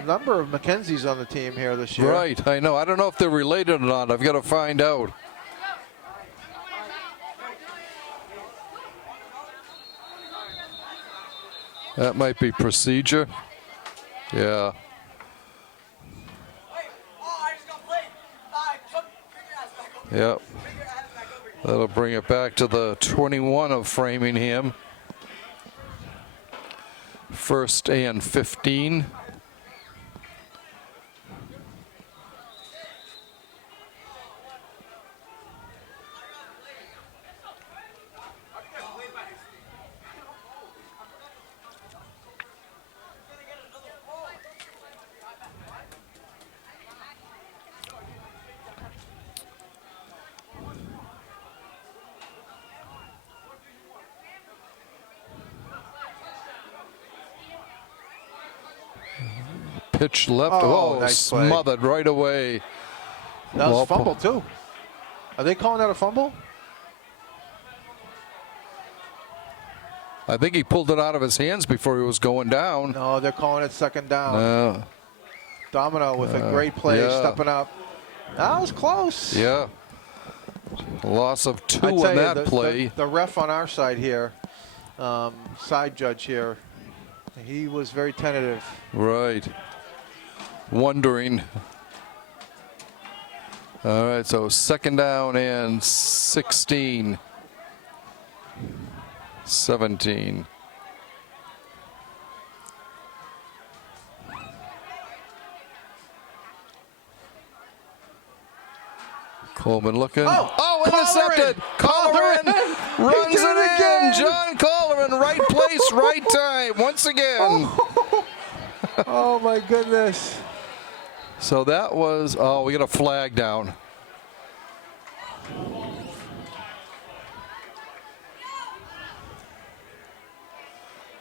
Number of McKenzies on the team here this year. Right, I know. I don't know if they're related or not. I've got to find out. That might be procedure. Yeah. Yep. That'll bring it back to the 21 of Framingham. 1st and 15. Pitch left. Oh, Oh, nice play. smothered right away. That was a Walpole. fumble, too. Are they calling that a fumble? I think he pulled it out of his hands before he was going down. No, they're calling it second down. Domino with a great play, yeah. stepping up. That was close. Yeah. Loss of 2 I tell in you, that play. The ref on our side here, side judge here, he was very tentative. Right. Wondering. All right, so 2nd down and 16. 17. Coleman looking. Oh, intercepted. Colleran runs it in. John Colleran, right place, right time, once again. Oh, my goodness. So that was, we got a flag down.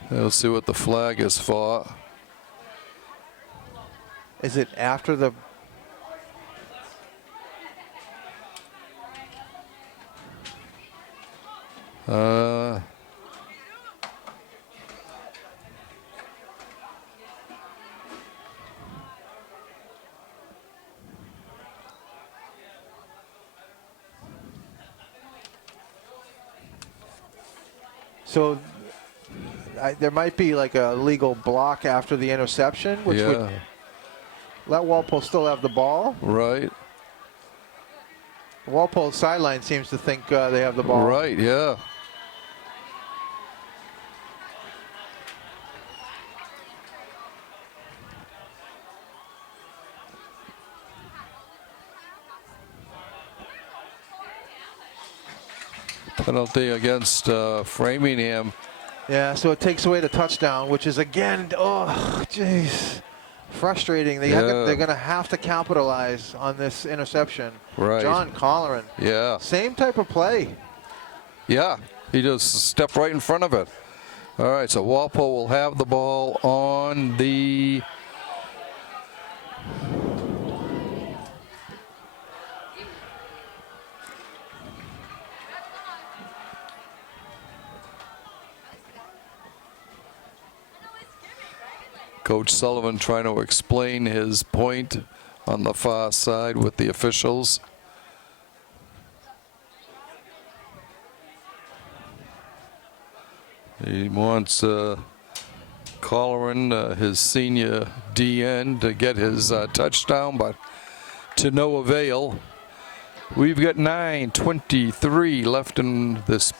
We'll see what the flag is for. Is it after the... So there might be like a legal block after the interception, which would let Walpole still have the ball. Right. Walpole's sideline seems to think they have the ball. Right, yeah. Penalty against Framingham. Yeah, so it takes away the touchdown, which is again, oh, jeez, frustrating. They're going to have to capitalize on this interception. Right. John Colleran. Yeah. Same type of play. Yeah, he just stepped right in front of it. All right, so Walpole will have the ball on the Coach Sullivan trying to explain his point on the far side with the officials. He wants Colleran, his senior DN, to get his touchdown, but to no avail. We've got 9:23 left in this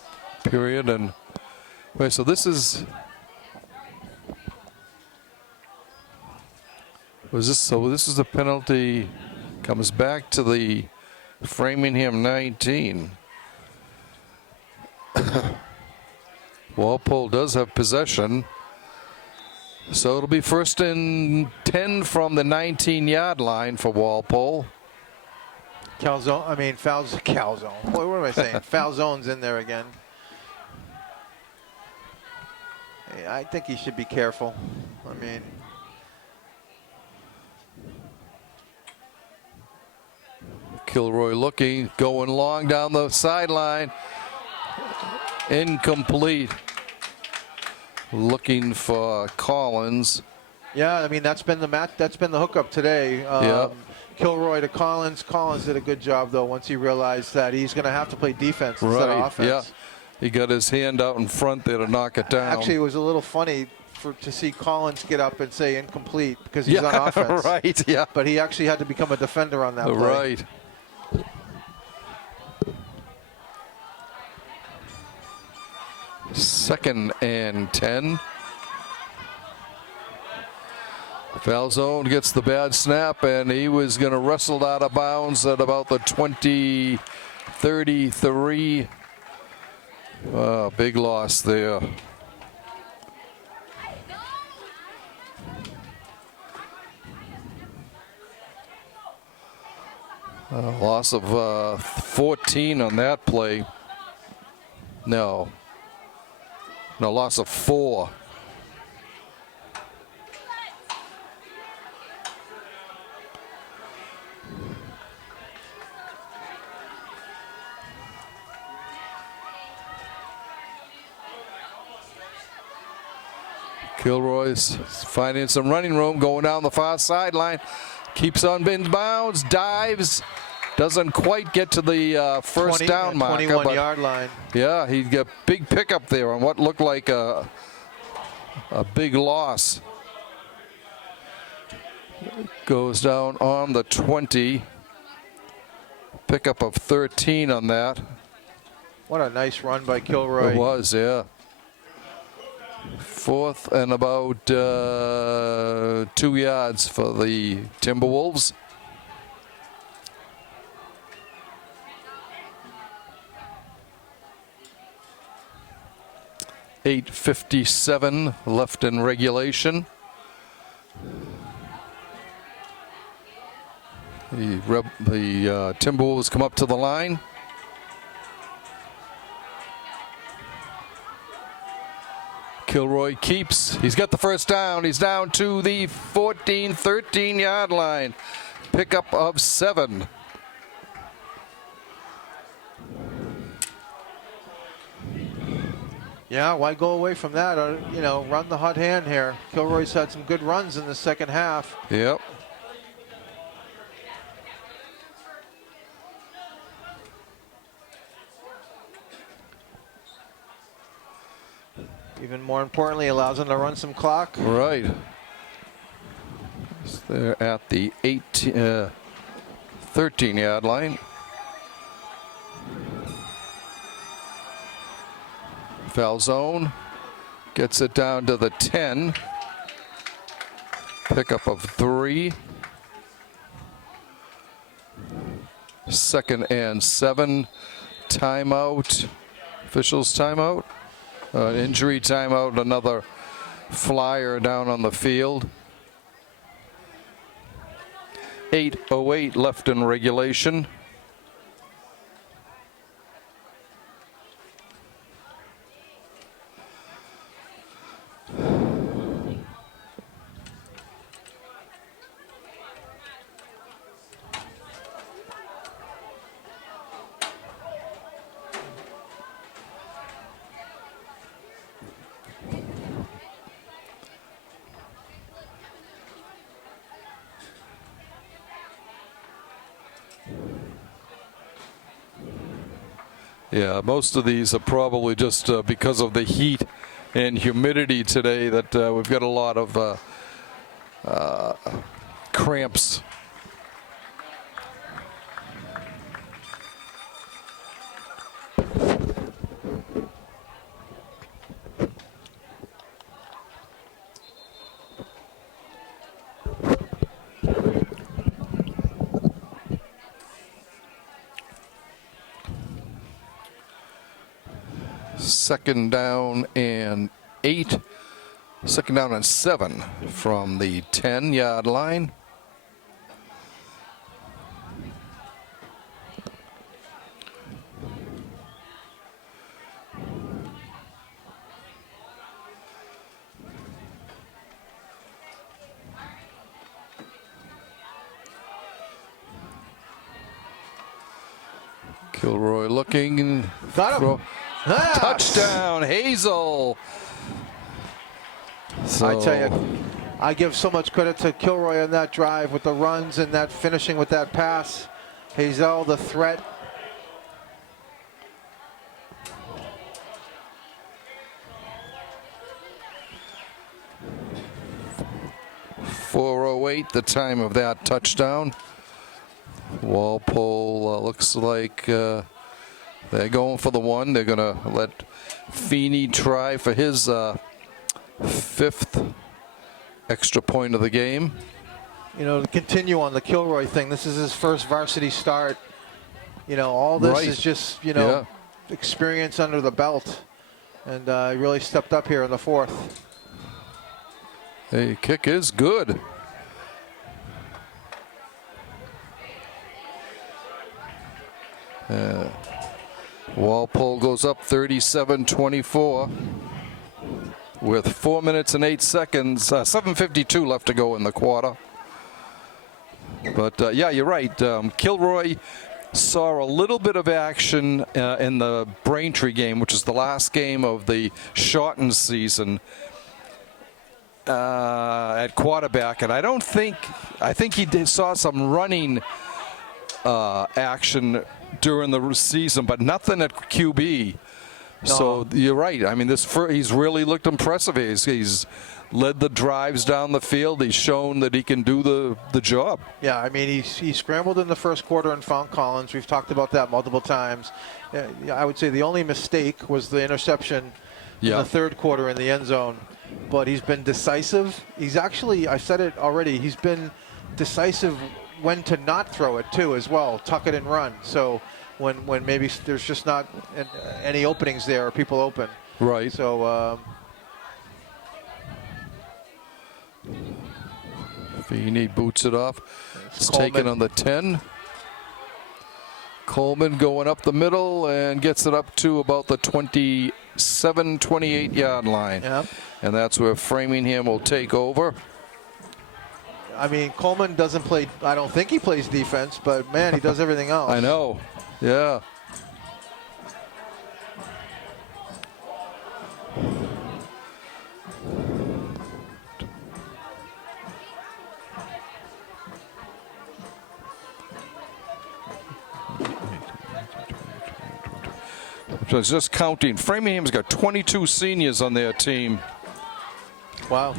period, and wait, so this is this is the penalty, comes back to the Framingham 19. Walpole does have possession, so it'll be 1st and 10 from the 19-yard line for Walpole. Calzone, I mean, foul zone. What am I saying? Foul zone's in there again. I think he should be careful. I mean, Kilroy looking, going long down the sideline. Incomplete. Looking for Collins. yeah, I mean, that's been the hookup today. Yeah. Kilroy to Collins. Collins did a good job, though, once he realized that he's going to have to play defense instead of offense. Yeah. He got his hand out in front there to knock it down. Actually, it was a little funny to see Collins get up and say incomplete because he's on offense. Right, yeah. But he actually had to become a defender on that play. Right. Second and 10. Falzone gets the bad snap, and he was going to wrestle out of bounds at about the 20-33. Big loss there. Loss of 14 on that play. No, loss of 4. Kilroy's finding some running room, going down the far sideline. Keeps on being bounds, dives, doesn't quite get to the first down marker. 21-yard line. Yeah, he got big pickup there on what looked like a big loss. Goes down on the 20. Pickup of 13 on that. What a nice run by Kilroy. It was, yeah. 4th and about 2 yards for the Timberwolves. .857 left in regulation. The Timberwolves come up to the line. Kilroy keeps. He's got the first down. He's down to the 13-yard line. Pickup of 7. Yeah, why go away from that? Run the hot hand here. Kilroy's had some good runs in the second half. Yep. Even more importantly, allows them to run some clock. Right. So they're at the 13-yard line. Falzone gets it down to the 10. Pickup of 3. 2nd and 7. Timeout. Officials timeout. Injury timeout. Another flyer down on the field. 8:08 left in regulation. Yeah, most of these are probably just because of the heat and humidity today that we've got a lot of cramps. Second down and 8. Second down and 7 from the 10-yard line. Kilroy looking. Got him. Touchdown, Hazel. So, I tell you, I give so much credit to Kilroy on that drive with the runs and that finishing with that pass. Hazel, the threat. .408, the time of that touchdown. Walpole looks like they're going for the one. They're going to let Feeney try for his 5th extra point of the game. You know, to continue on the Kilroy thing, this is his first varsity start. You know, all this is just, you know, experience under the belt. And he really stepped up here in the 4th. The kick is good. Walpole goes up 37-24 with 4 minutes and 8 seconds, 7:52 left to go in the quarter. But yeah, you're right. Kilroy saw a little bit of action in the Braintree game, which is the last game of the shortened season, at quarterback, and I think he saw some running action during the season, but nothing at QB. No. So you're right. I mean, he's really looked impressive. He's led the drives down the field. He's shown that he can do the job. Yeah, I mean, he scrambled in the first quarter and found Collins. We've talked about that multiple times. I would say the only mistake was the interception in the third quarter in the end zone. But he's been decisive. He's actually, I said it already, he's been decisive when to not throw it too as well, tuck it and run. So when maybe there's just not any openings there or people open. Right. So Feeney boots it off. It's taken on the 10. Coleman going up the middle and gets it up to about the 27, 28-yard line. Yep. And that's where Framingham will take over. I mean, Coleman doesn't play, I don't think he plays defense, but man, he does everything else. I know. Yeah. So it's just counting. Framingham's got 22 seniors on their team. Wow.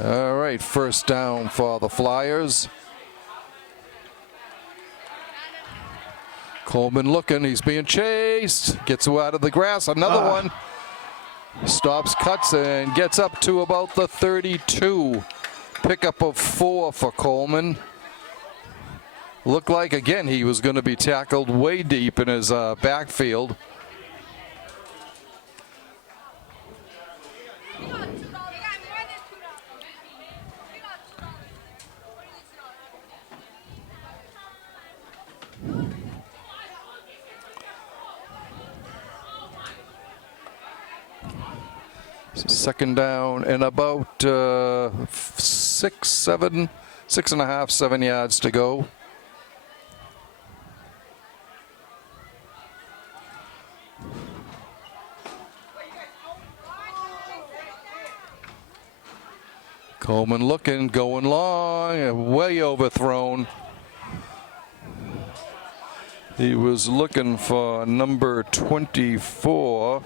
All right, first down for the Flyers. Coleman looking, he's being chased, gets out of the grass, another one. Stops, cuts, and gets up to about the 32. Pickup of 4 for Coleman. Looked like, again, he was going to be tackled way deep in his backfield. Second down and about 6.5, 7 yards to go. Coleman looking, going long, way overthrown. He was looking for number 24,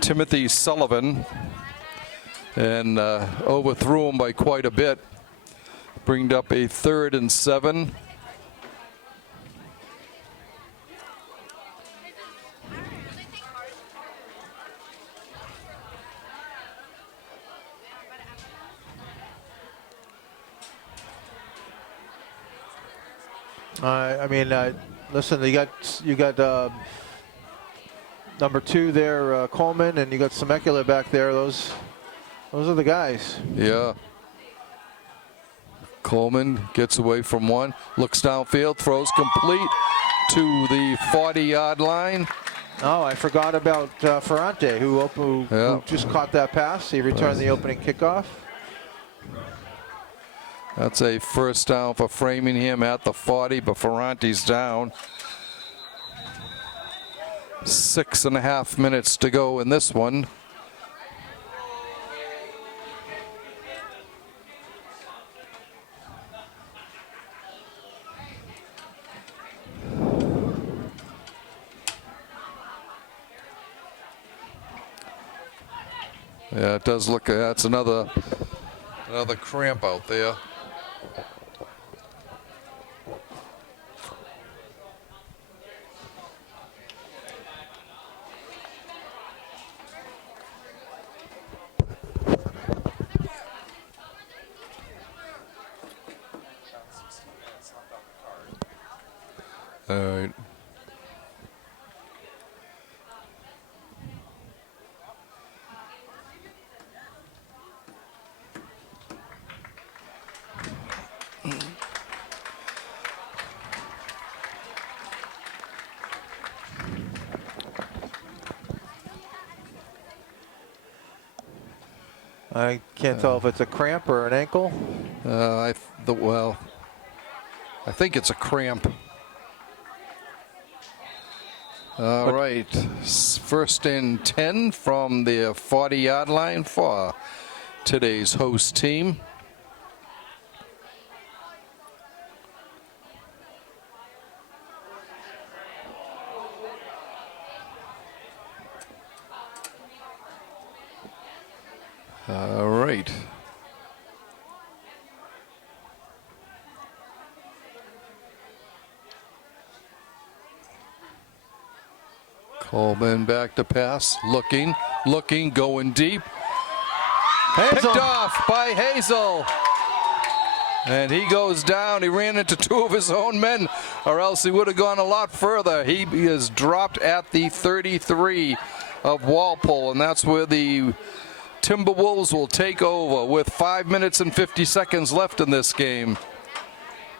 Timothy Sullivan, and overthrew him by quite a bit. Bringed up a 3rd and 7. I mean, listen, you got number 2 there, Coleman, and you got Semekula back there. Those are the guys. Yeah. Coleman gets away from one, looks downfield, throws complete to the 40-yard line. Oh, I forgot about Ferrante, who just caught that pass. He returned the opening kickoff. That's a first down for Framingham at the 40, but Ferrante's down. 6.5 minutes to go in this one. Yeah, it does look, that's another cramp out there. All right. I can't tell if it's a cramp or an ankle. Well, I think it's a cramp. All right, first and 10 from the 40-yard line for today's host team. All right. Coleman back to pass, looking, going deep. Hazel. Picked off by Hazel. And he goes down. He ran into 2 of his own men, or else he would have gone a lot further. He is dropped at the 33 of Walpole, and that's where the Timberwolves will take over with 5 minutes and 50 seconds left in this game.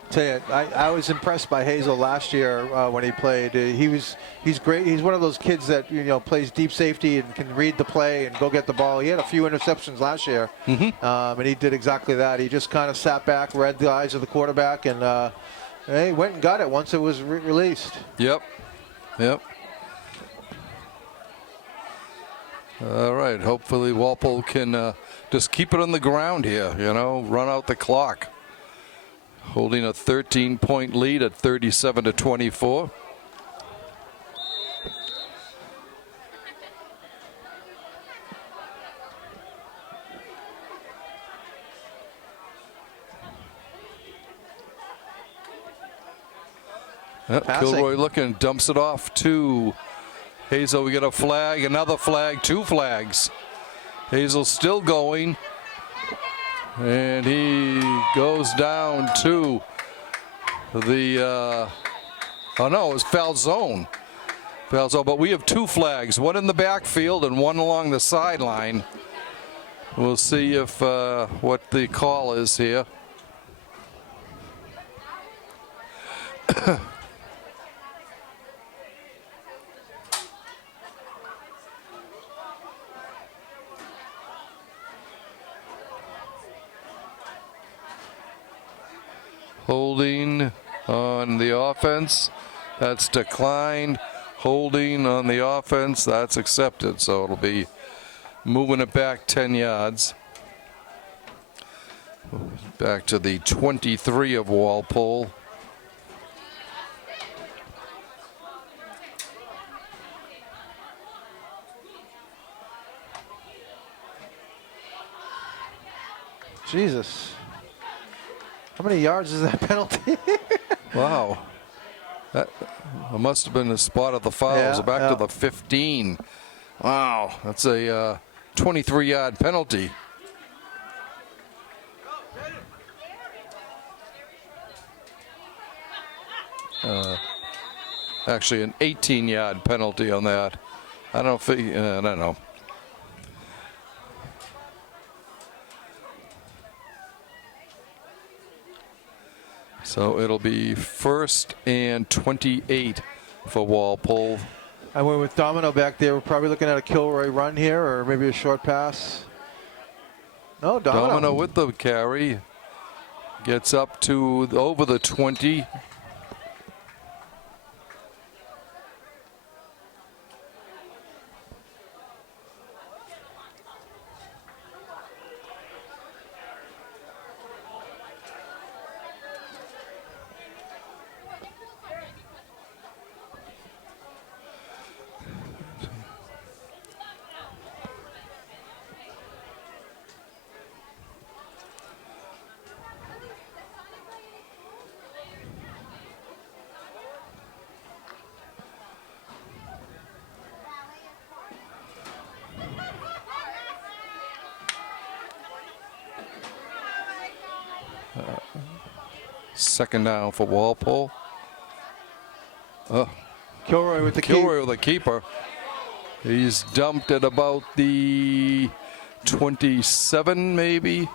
Tell you, I was impressed by Hazel last year when he played. He's great. He's one of those kids that plays deep safety and can read the play and go get the ball. He had a few interceptions last year, and he did exactly that. He just kind of sat back, read the eyes of the quarterback, and he went and got it once it was released. Yep. All right. Hopefully Walpole can just keep it on the ground here. Run out the clock. Holding a 13-point lead at 37-24. Kilroy looking, dumps it off to Hazel. We get a flag, another flag, 2 flags. Hazel still going. And he goes down to the, oh no, it was foul zone. Foul zone, but we have 2 flags, one in the backfield and one along the sideline. We'll see if what the call is here. Holding on the offense, that's declined. Holding on the offense, that's accepted. So it'll be moving it back 10 yards. Back to the 23 of Walpole. Jesus. How many yards is that penalty? Wow. That must have been the spot of the fouls. Yeah, Back yeah. to the 15. Wow. That's a 23-yard penalty. Actually, an 18-yard penalty on that. I don't know. So it'll be 1st and 28 for Walpole. I went with Domino back there. We're probably looking at a Kilroy run here, or maybe a short pass. No, Domino with the carry. Gets up to over the 20. Second down for Walpole. Kilroy with the Kilroy with the keeper. He's dumped at about the 27, maybe.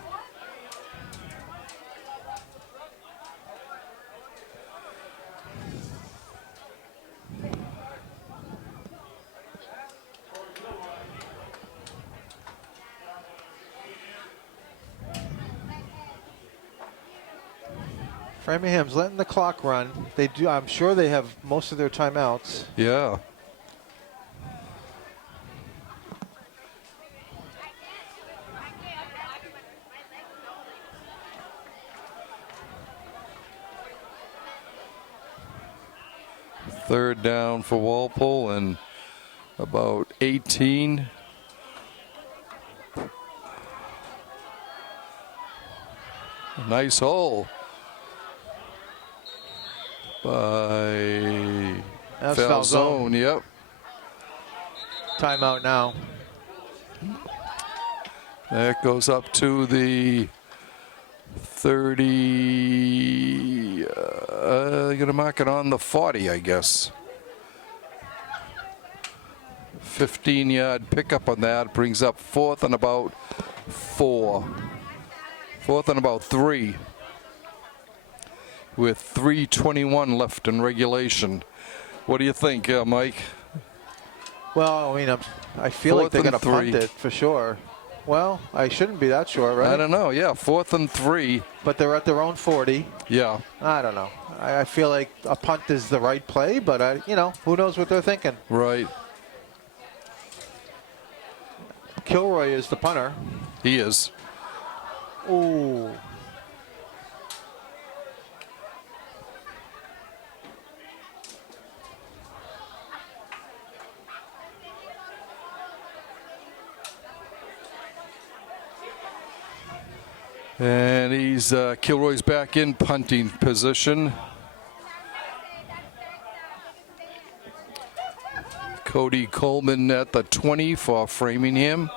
Framingham's letting the clock run. They do. I'm sure they have most of their timeouts. Yeah. Third down for Walpole and about 18. Nice hole by That's foul zone. Yep. Timeout now. That goes up to the 30. You're going to mark it on the 40, I guess. 15-yard pickup on that brings up 4th and about 4. 4th and about 3. With 3:21 left in regulation. What do you think, Mike? Well, I mean, I feel like they're going to punt it for sure. Well, I shouldn't be that sure, right? I don't know. Yeah, 4th and 3. But they're at their own 40. Yeah. I don't know. I feel like a punt is the right play, but who knows what they're thinking? Right. Kilroy is the punter. He is. Ooh. And he's Kilroy's back in punting position. Cody Coleman at the 20 for Framingham.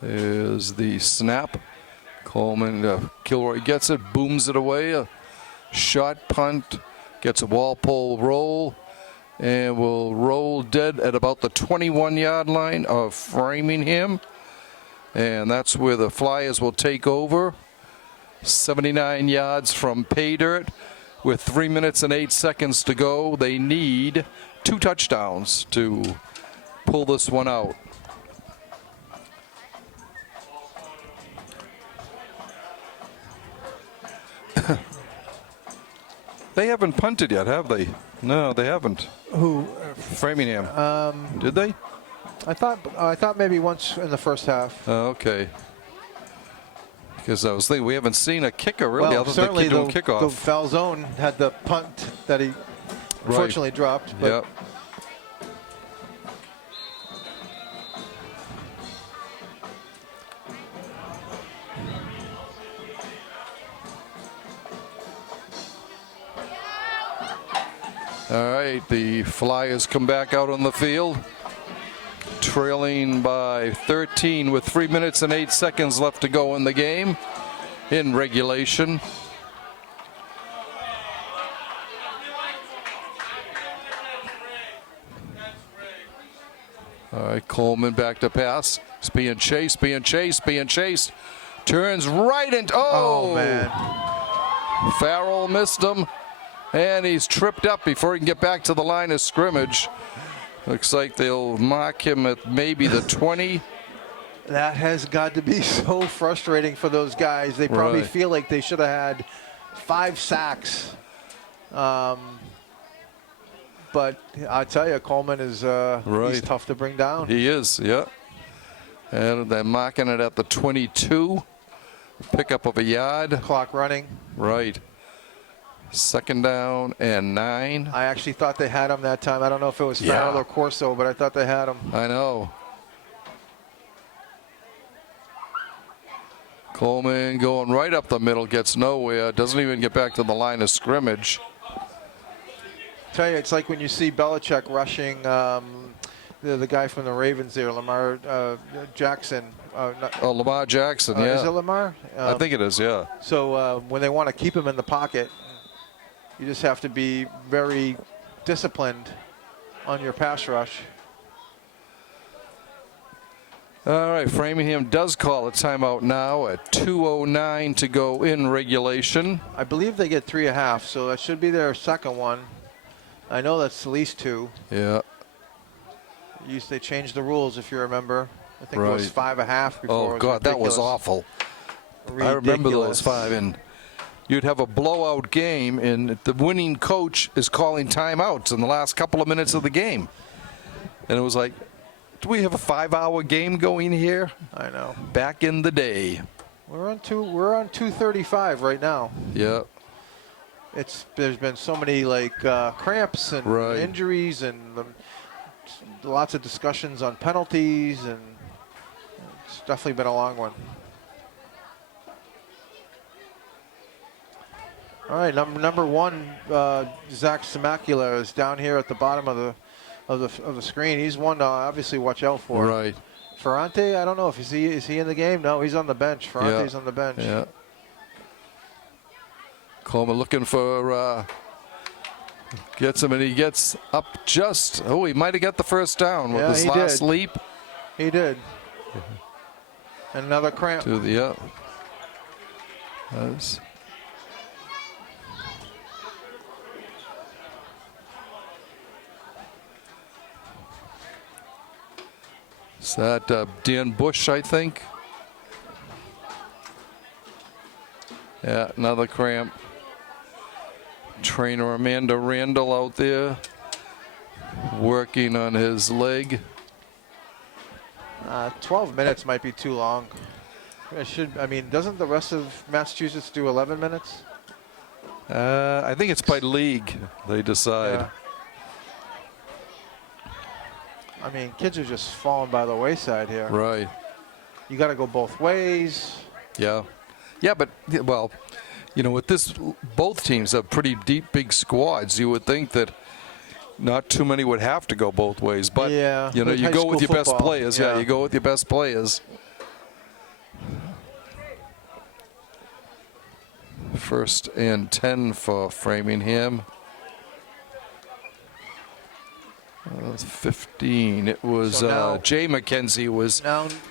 There's the snap. Coleman, Kilroy gets it, booms it away. A shot punt, gets a Walpole roll, and will roll dead at about the 21-yard line of Framingham. And that's where the Flyers will take over. 79 yards from pay dirt with 3 minutes and 8 seconds to go. They need 2 touchdowns to pull this one out. They haven't punted yet, have they? No, they haven't. Who? Framingham. Did they? I thought maybe once in the first half. Oh, okay. Because I was thinking we haven't seen a kicker really, Well, other than certainly doing the kickoff. Falzone had the punt that he unfortunately dropped. But Yep. All right, the Flyers come back out on the field, trailing by 13 with 3 minutes and 8 seconds left to go in the game in regulation. All right, Coleman back to pass. It's being chased. Turns right into, oh man. Farrell missed him, and he's tripped up before he can get back to the line of scrimmage. Looks like they'll mark him at maybe the 20. That has got to be so frustrating for those guys. They probably Right. feel like they should have had 5 sacks. But I tell you, Coleman is he's tough to bring down. He is, yeah. And they're marking it at the 22. Pickup of a yard. Clock running. Right. 2nd down and 9. I actually thought they had him that time. I don't know if it was Farrell or Corso, but I thought they had him. I know. Coleman going right up the middle, gets nowhere, doesn't even get back to the line of scrimmage. Tell you, it's like when you see Belichick rushing the guy from the Ravens there, Lamar Jackson. Lamar Jackson, yeah. Is it Lamar? I think it is, yeah. So when they want to keep him in the pocket, you just have to be very disciplined on your pass rush. All right, Framingham does call a timeout now at 2:09 to go in regulation. I believe they get 3.5, so that should be their second one. I know that's at least 2. Yeah. They changed the rules, if you remember. I think it was Right. 5.5 before. Oh, It was God, that was ridiculous. awful. Ridiculous. I remember those 5. And you'd have a blowout game, and the winning coach is calling timeouts in the last couple of minutes of the game. And it was like, do we have a 5-hour game going here? I know. Back in the day. We're on 2:35 right now. Yeah. There's been so many cramps and Right. injuries and lots of discussions on penalties, and it's definitely been a long one. All right, number 1, Zach Samacula is down here at the bottom of the screen. He's one to obviously watch out for. Right. Ferrante, I don't know if is he in the game? No, he's on the bench. Ferrante's on the bench. Yeah. Coleman looking for gets him, and he gets up just. Oh, he might have got the first down with his last leap. He did. Another cramp. To the Is that Dan Bush, I think? Yeah, another cramp. Trainer Amanda Randall out there working on his leg. 12 minutes might be too long. Doesn't the rest of Massachusetts do 11 minutes? I think it's by league they decide. Yeah. Kids are just falling by the wayside here. Right. You got to go both ways. Yeah. Yeah, but, well, with this, both teams have pretty deep, big squads. You would think that not too many would have to go both ways. But, yeah, you go with your best players. Yeah, you go with your best players. 1st and 10 for Framingham. 15. It was So now- Jay McKenzie was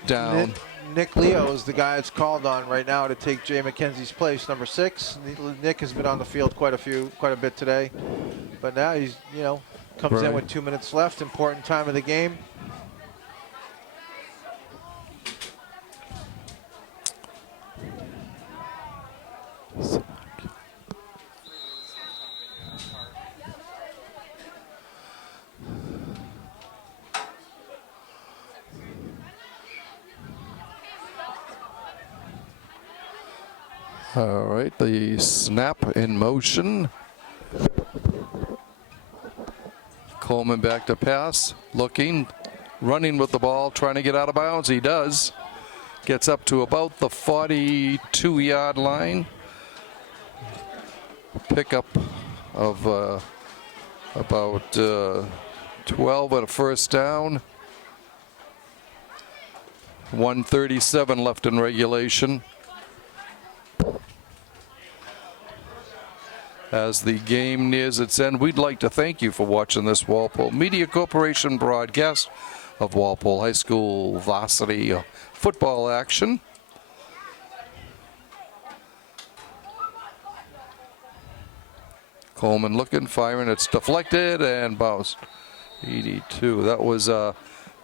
down. Nick Leo is the guy that's called on right now to take Jay McKenzie's place, number 6. Nick has been on the field quite a bit today, but now he's comes in Right. with 2 minutes left. Important time of the game. All right, the snap in motion. Coleman back to pass, looking, running with the ball, trying to get out of bounds. He does. Gets up to about the 42-yard line. Pickup of about 12 at a first down. 1:37 left in regulation. As the game nears its end, we'd like to thank you for watching this Walpole Media Corporation broadcast of Walpole High School Varsity football action. Coleman looking, firing, it's deflected and bounced. 82, that was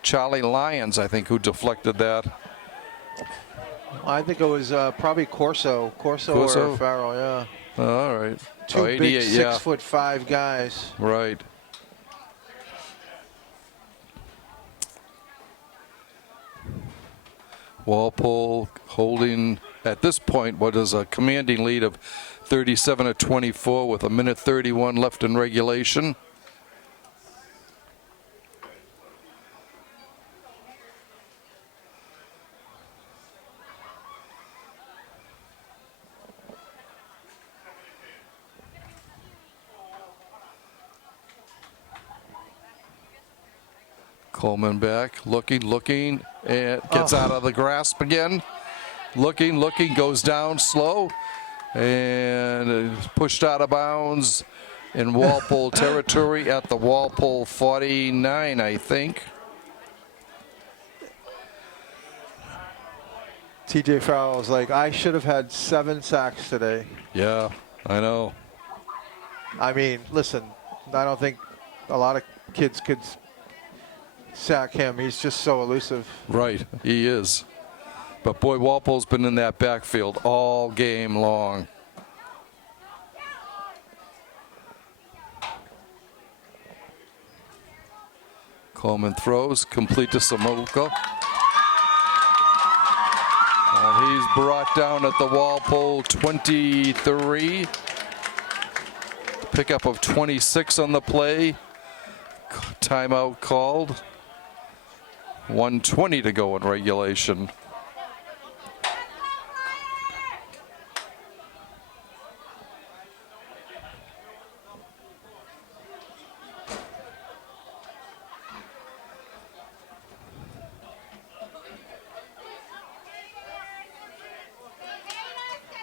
Charlie Lyons, I think, who deflected that. I think it was probably Corso or Farrell, yeah. All right. Two big 6'5" guys. Right. Walpole holding at this point what is a commanding lead of 37-24 with 1:31 left in regulation. Coleman back, looking, and gets out of the grasp again. Looking, goes down slow, and is pushed out of bounds in Walpole territory at the Walpole 49, I think. TJ Farrell was like, I should have had 7 sacks today. Yeah, I know. I mean, listen, I don't think a lot of kids could sack him. He's just so elusive. Right, he is. But boy, Walpole's been in that backfield all game long. Coleman throws, complete to Samolka. He's brought down at the Walpole 23. Pickup of 26 on the play. Timeout called. 1:20 to go in regulation.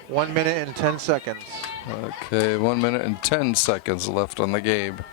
One minute and 10 seconds. Okay, 1 minute and 10 seconds left on the game.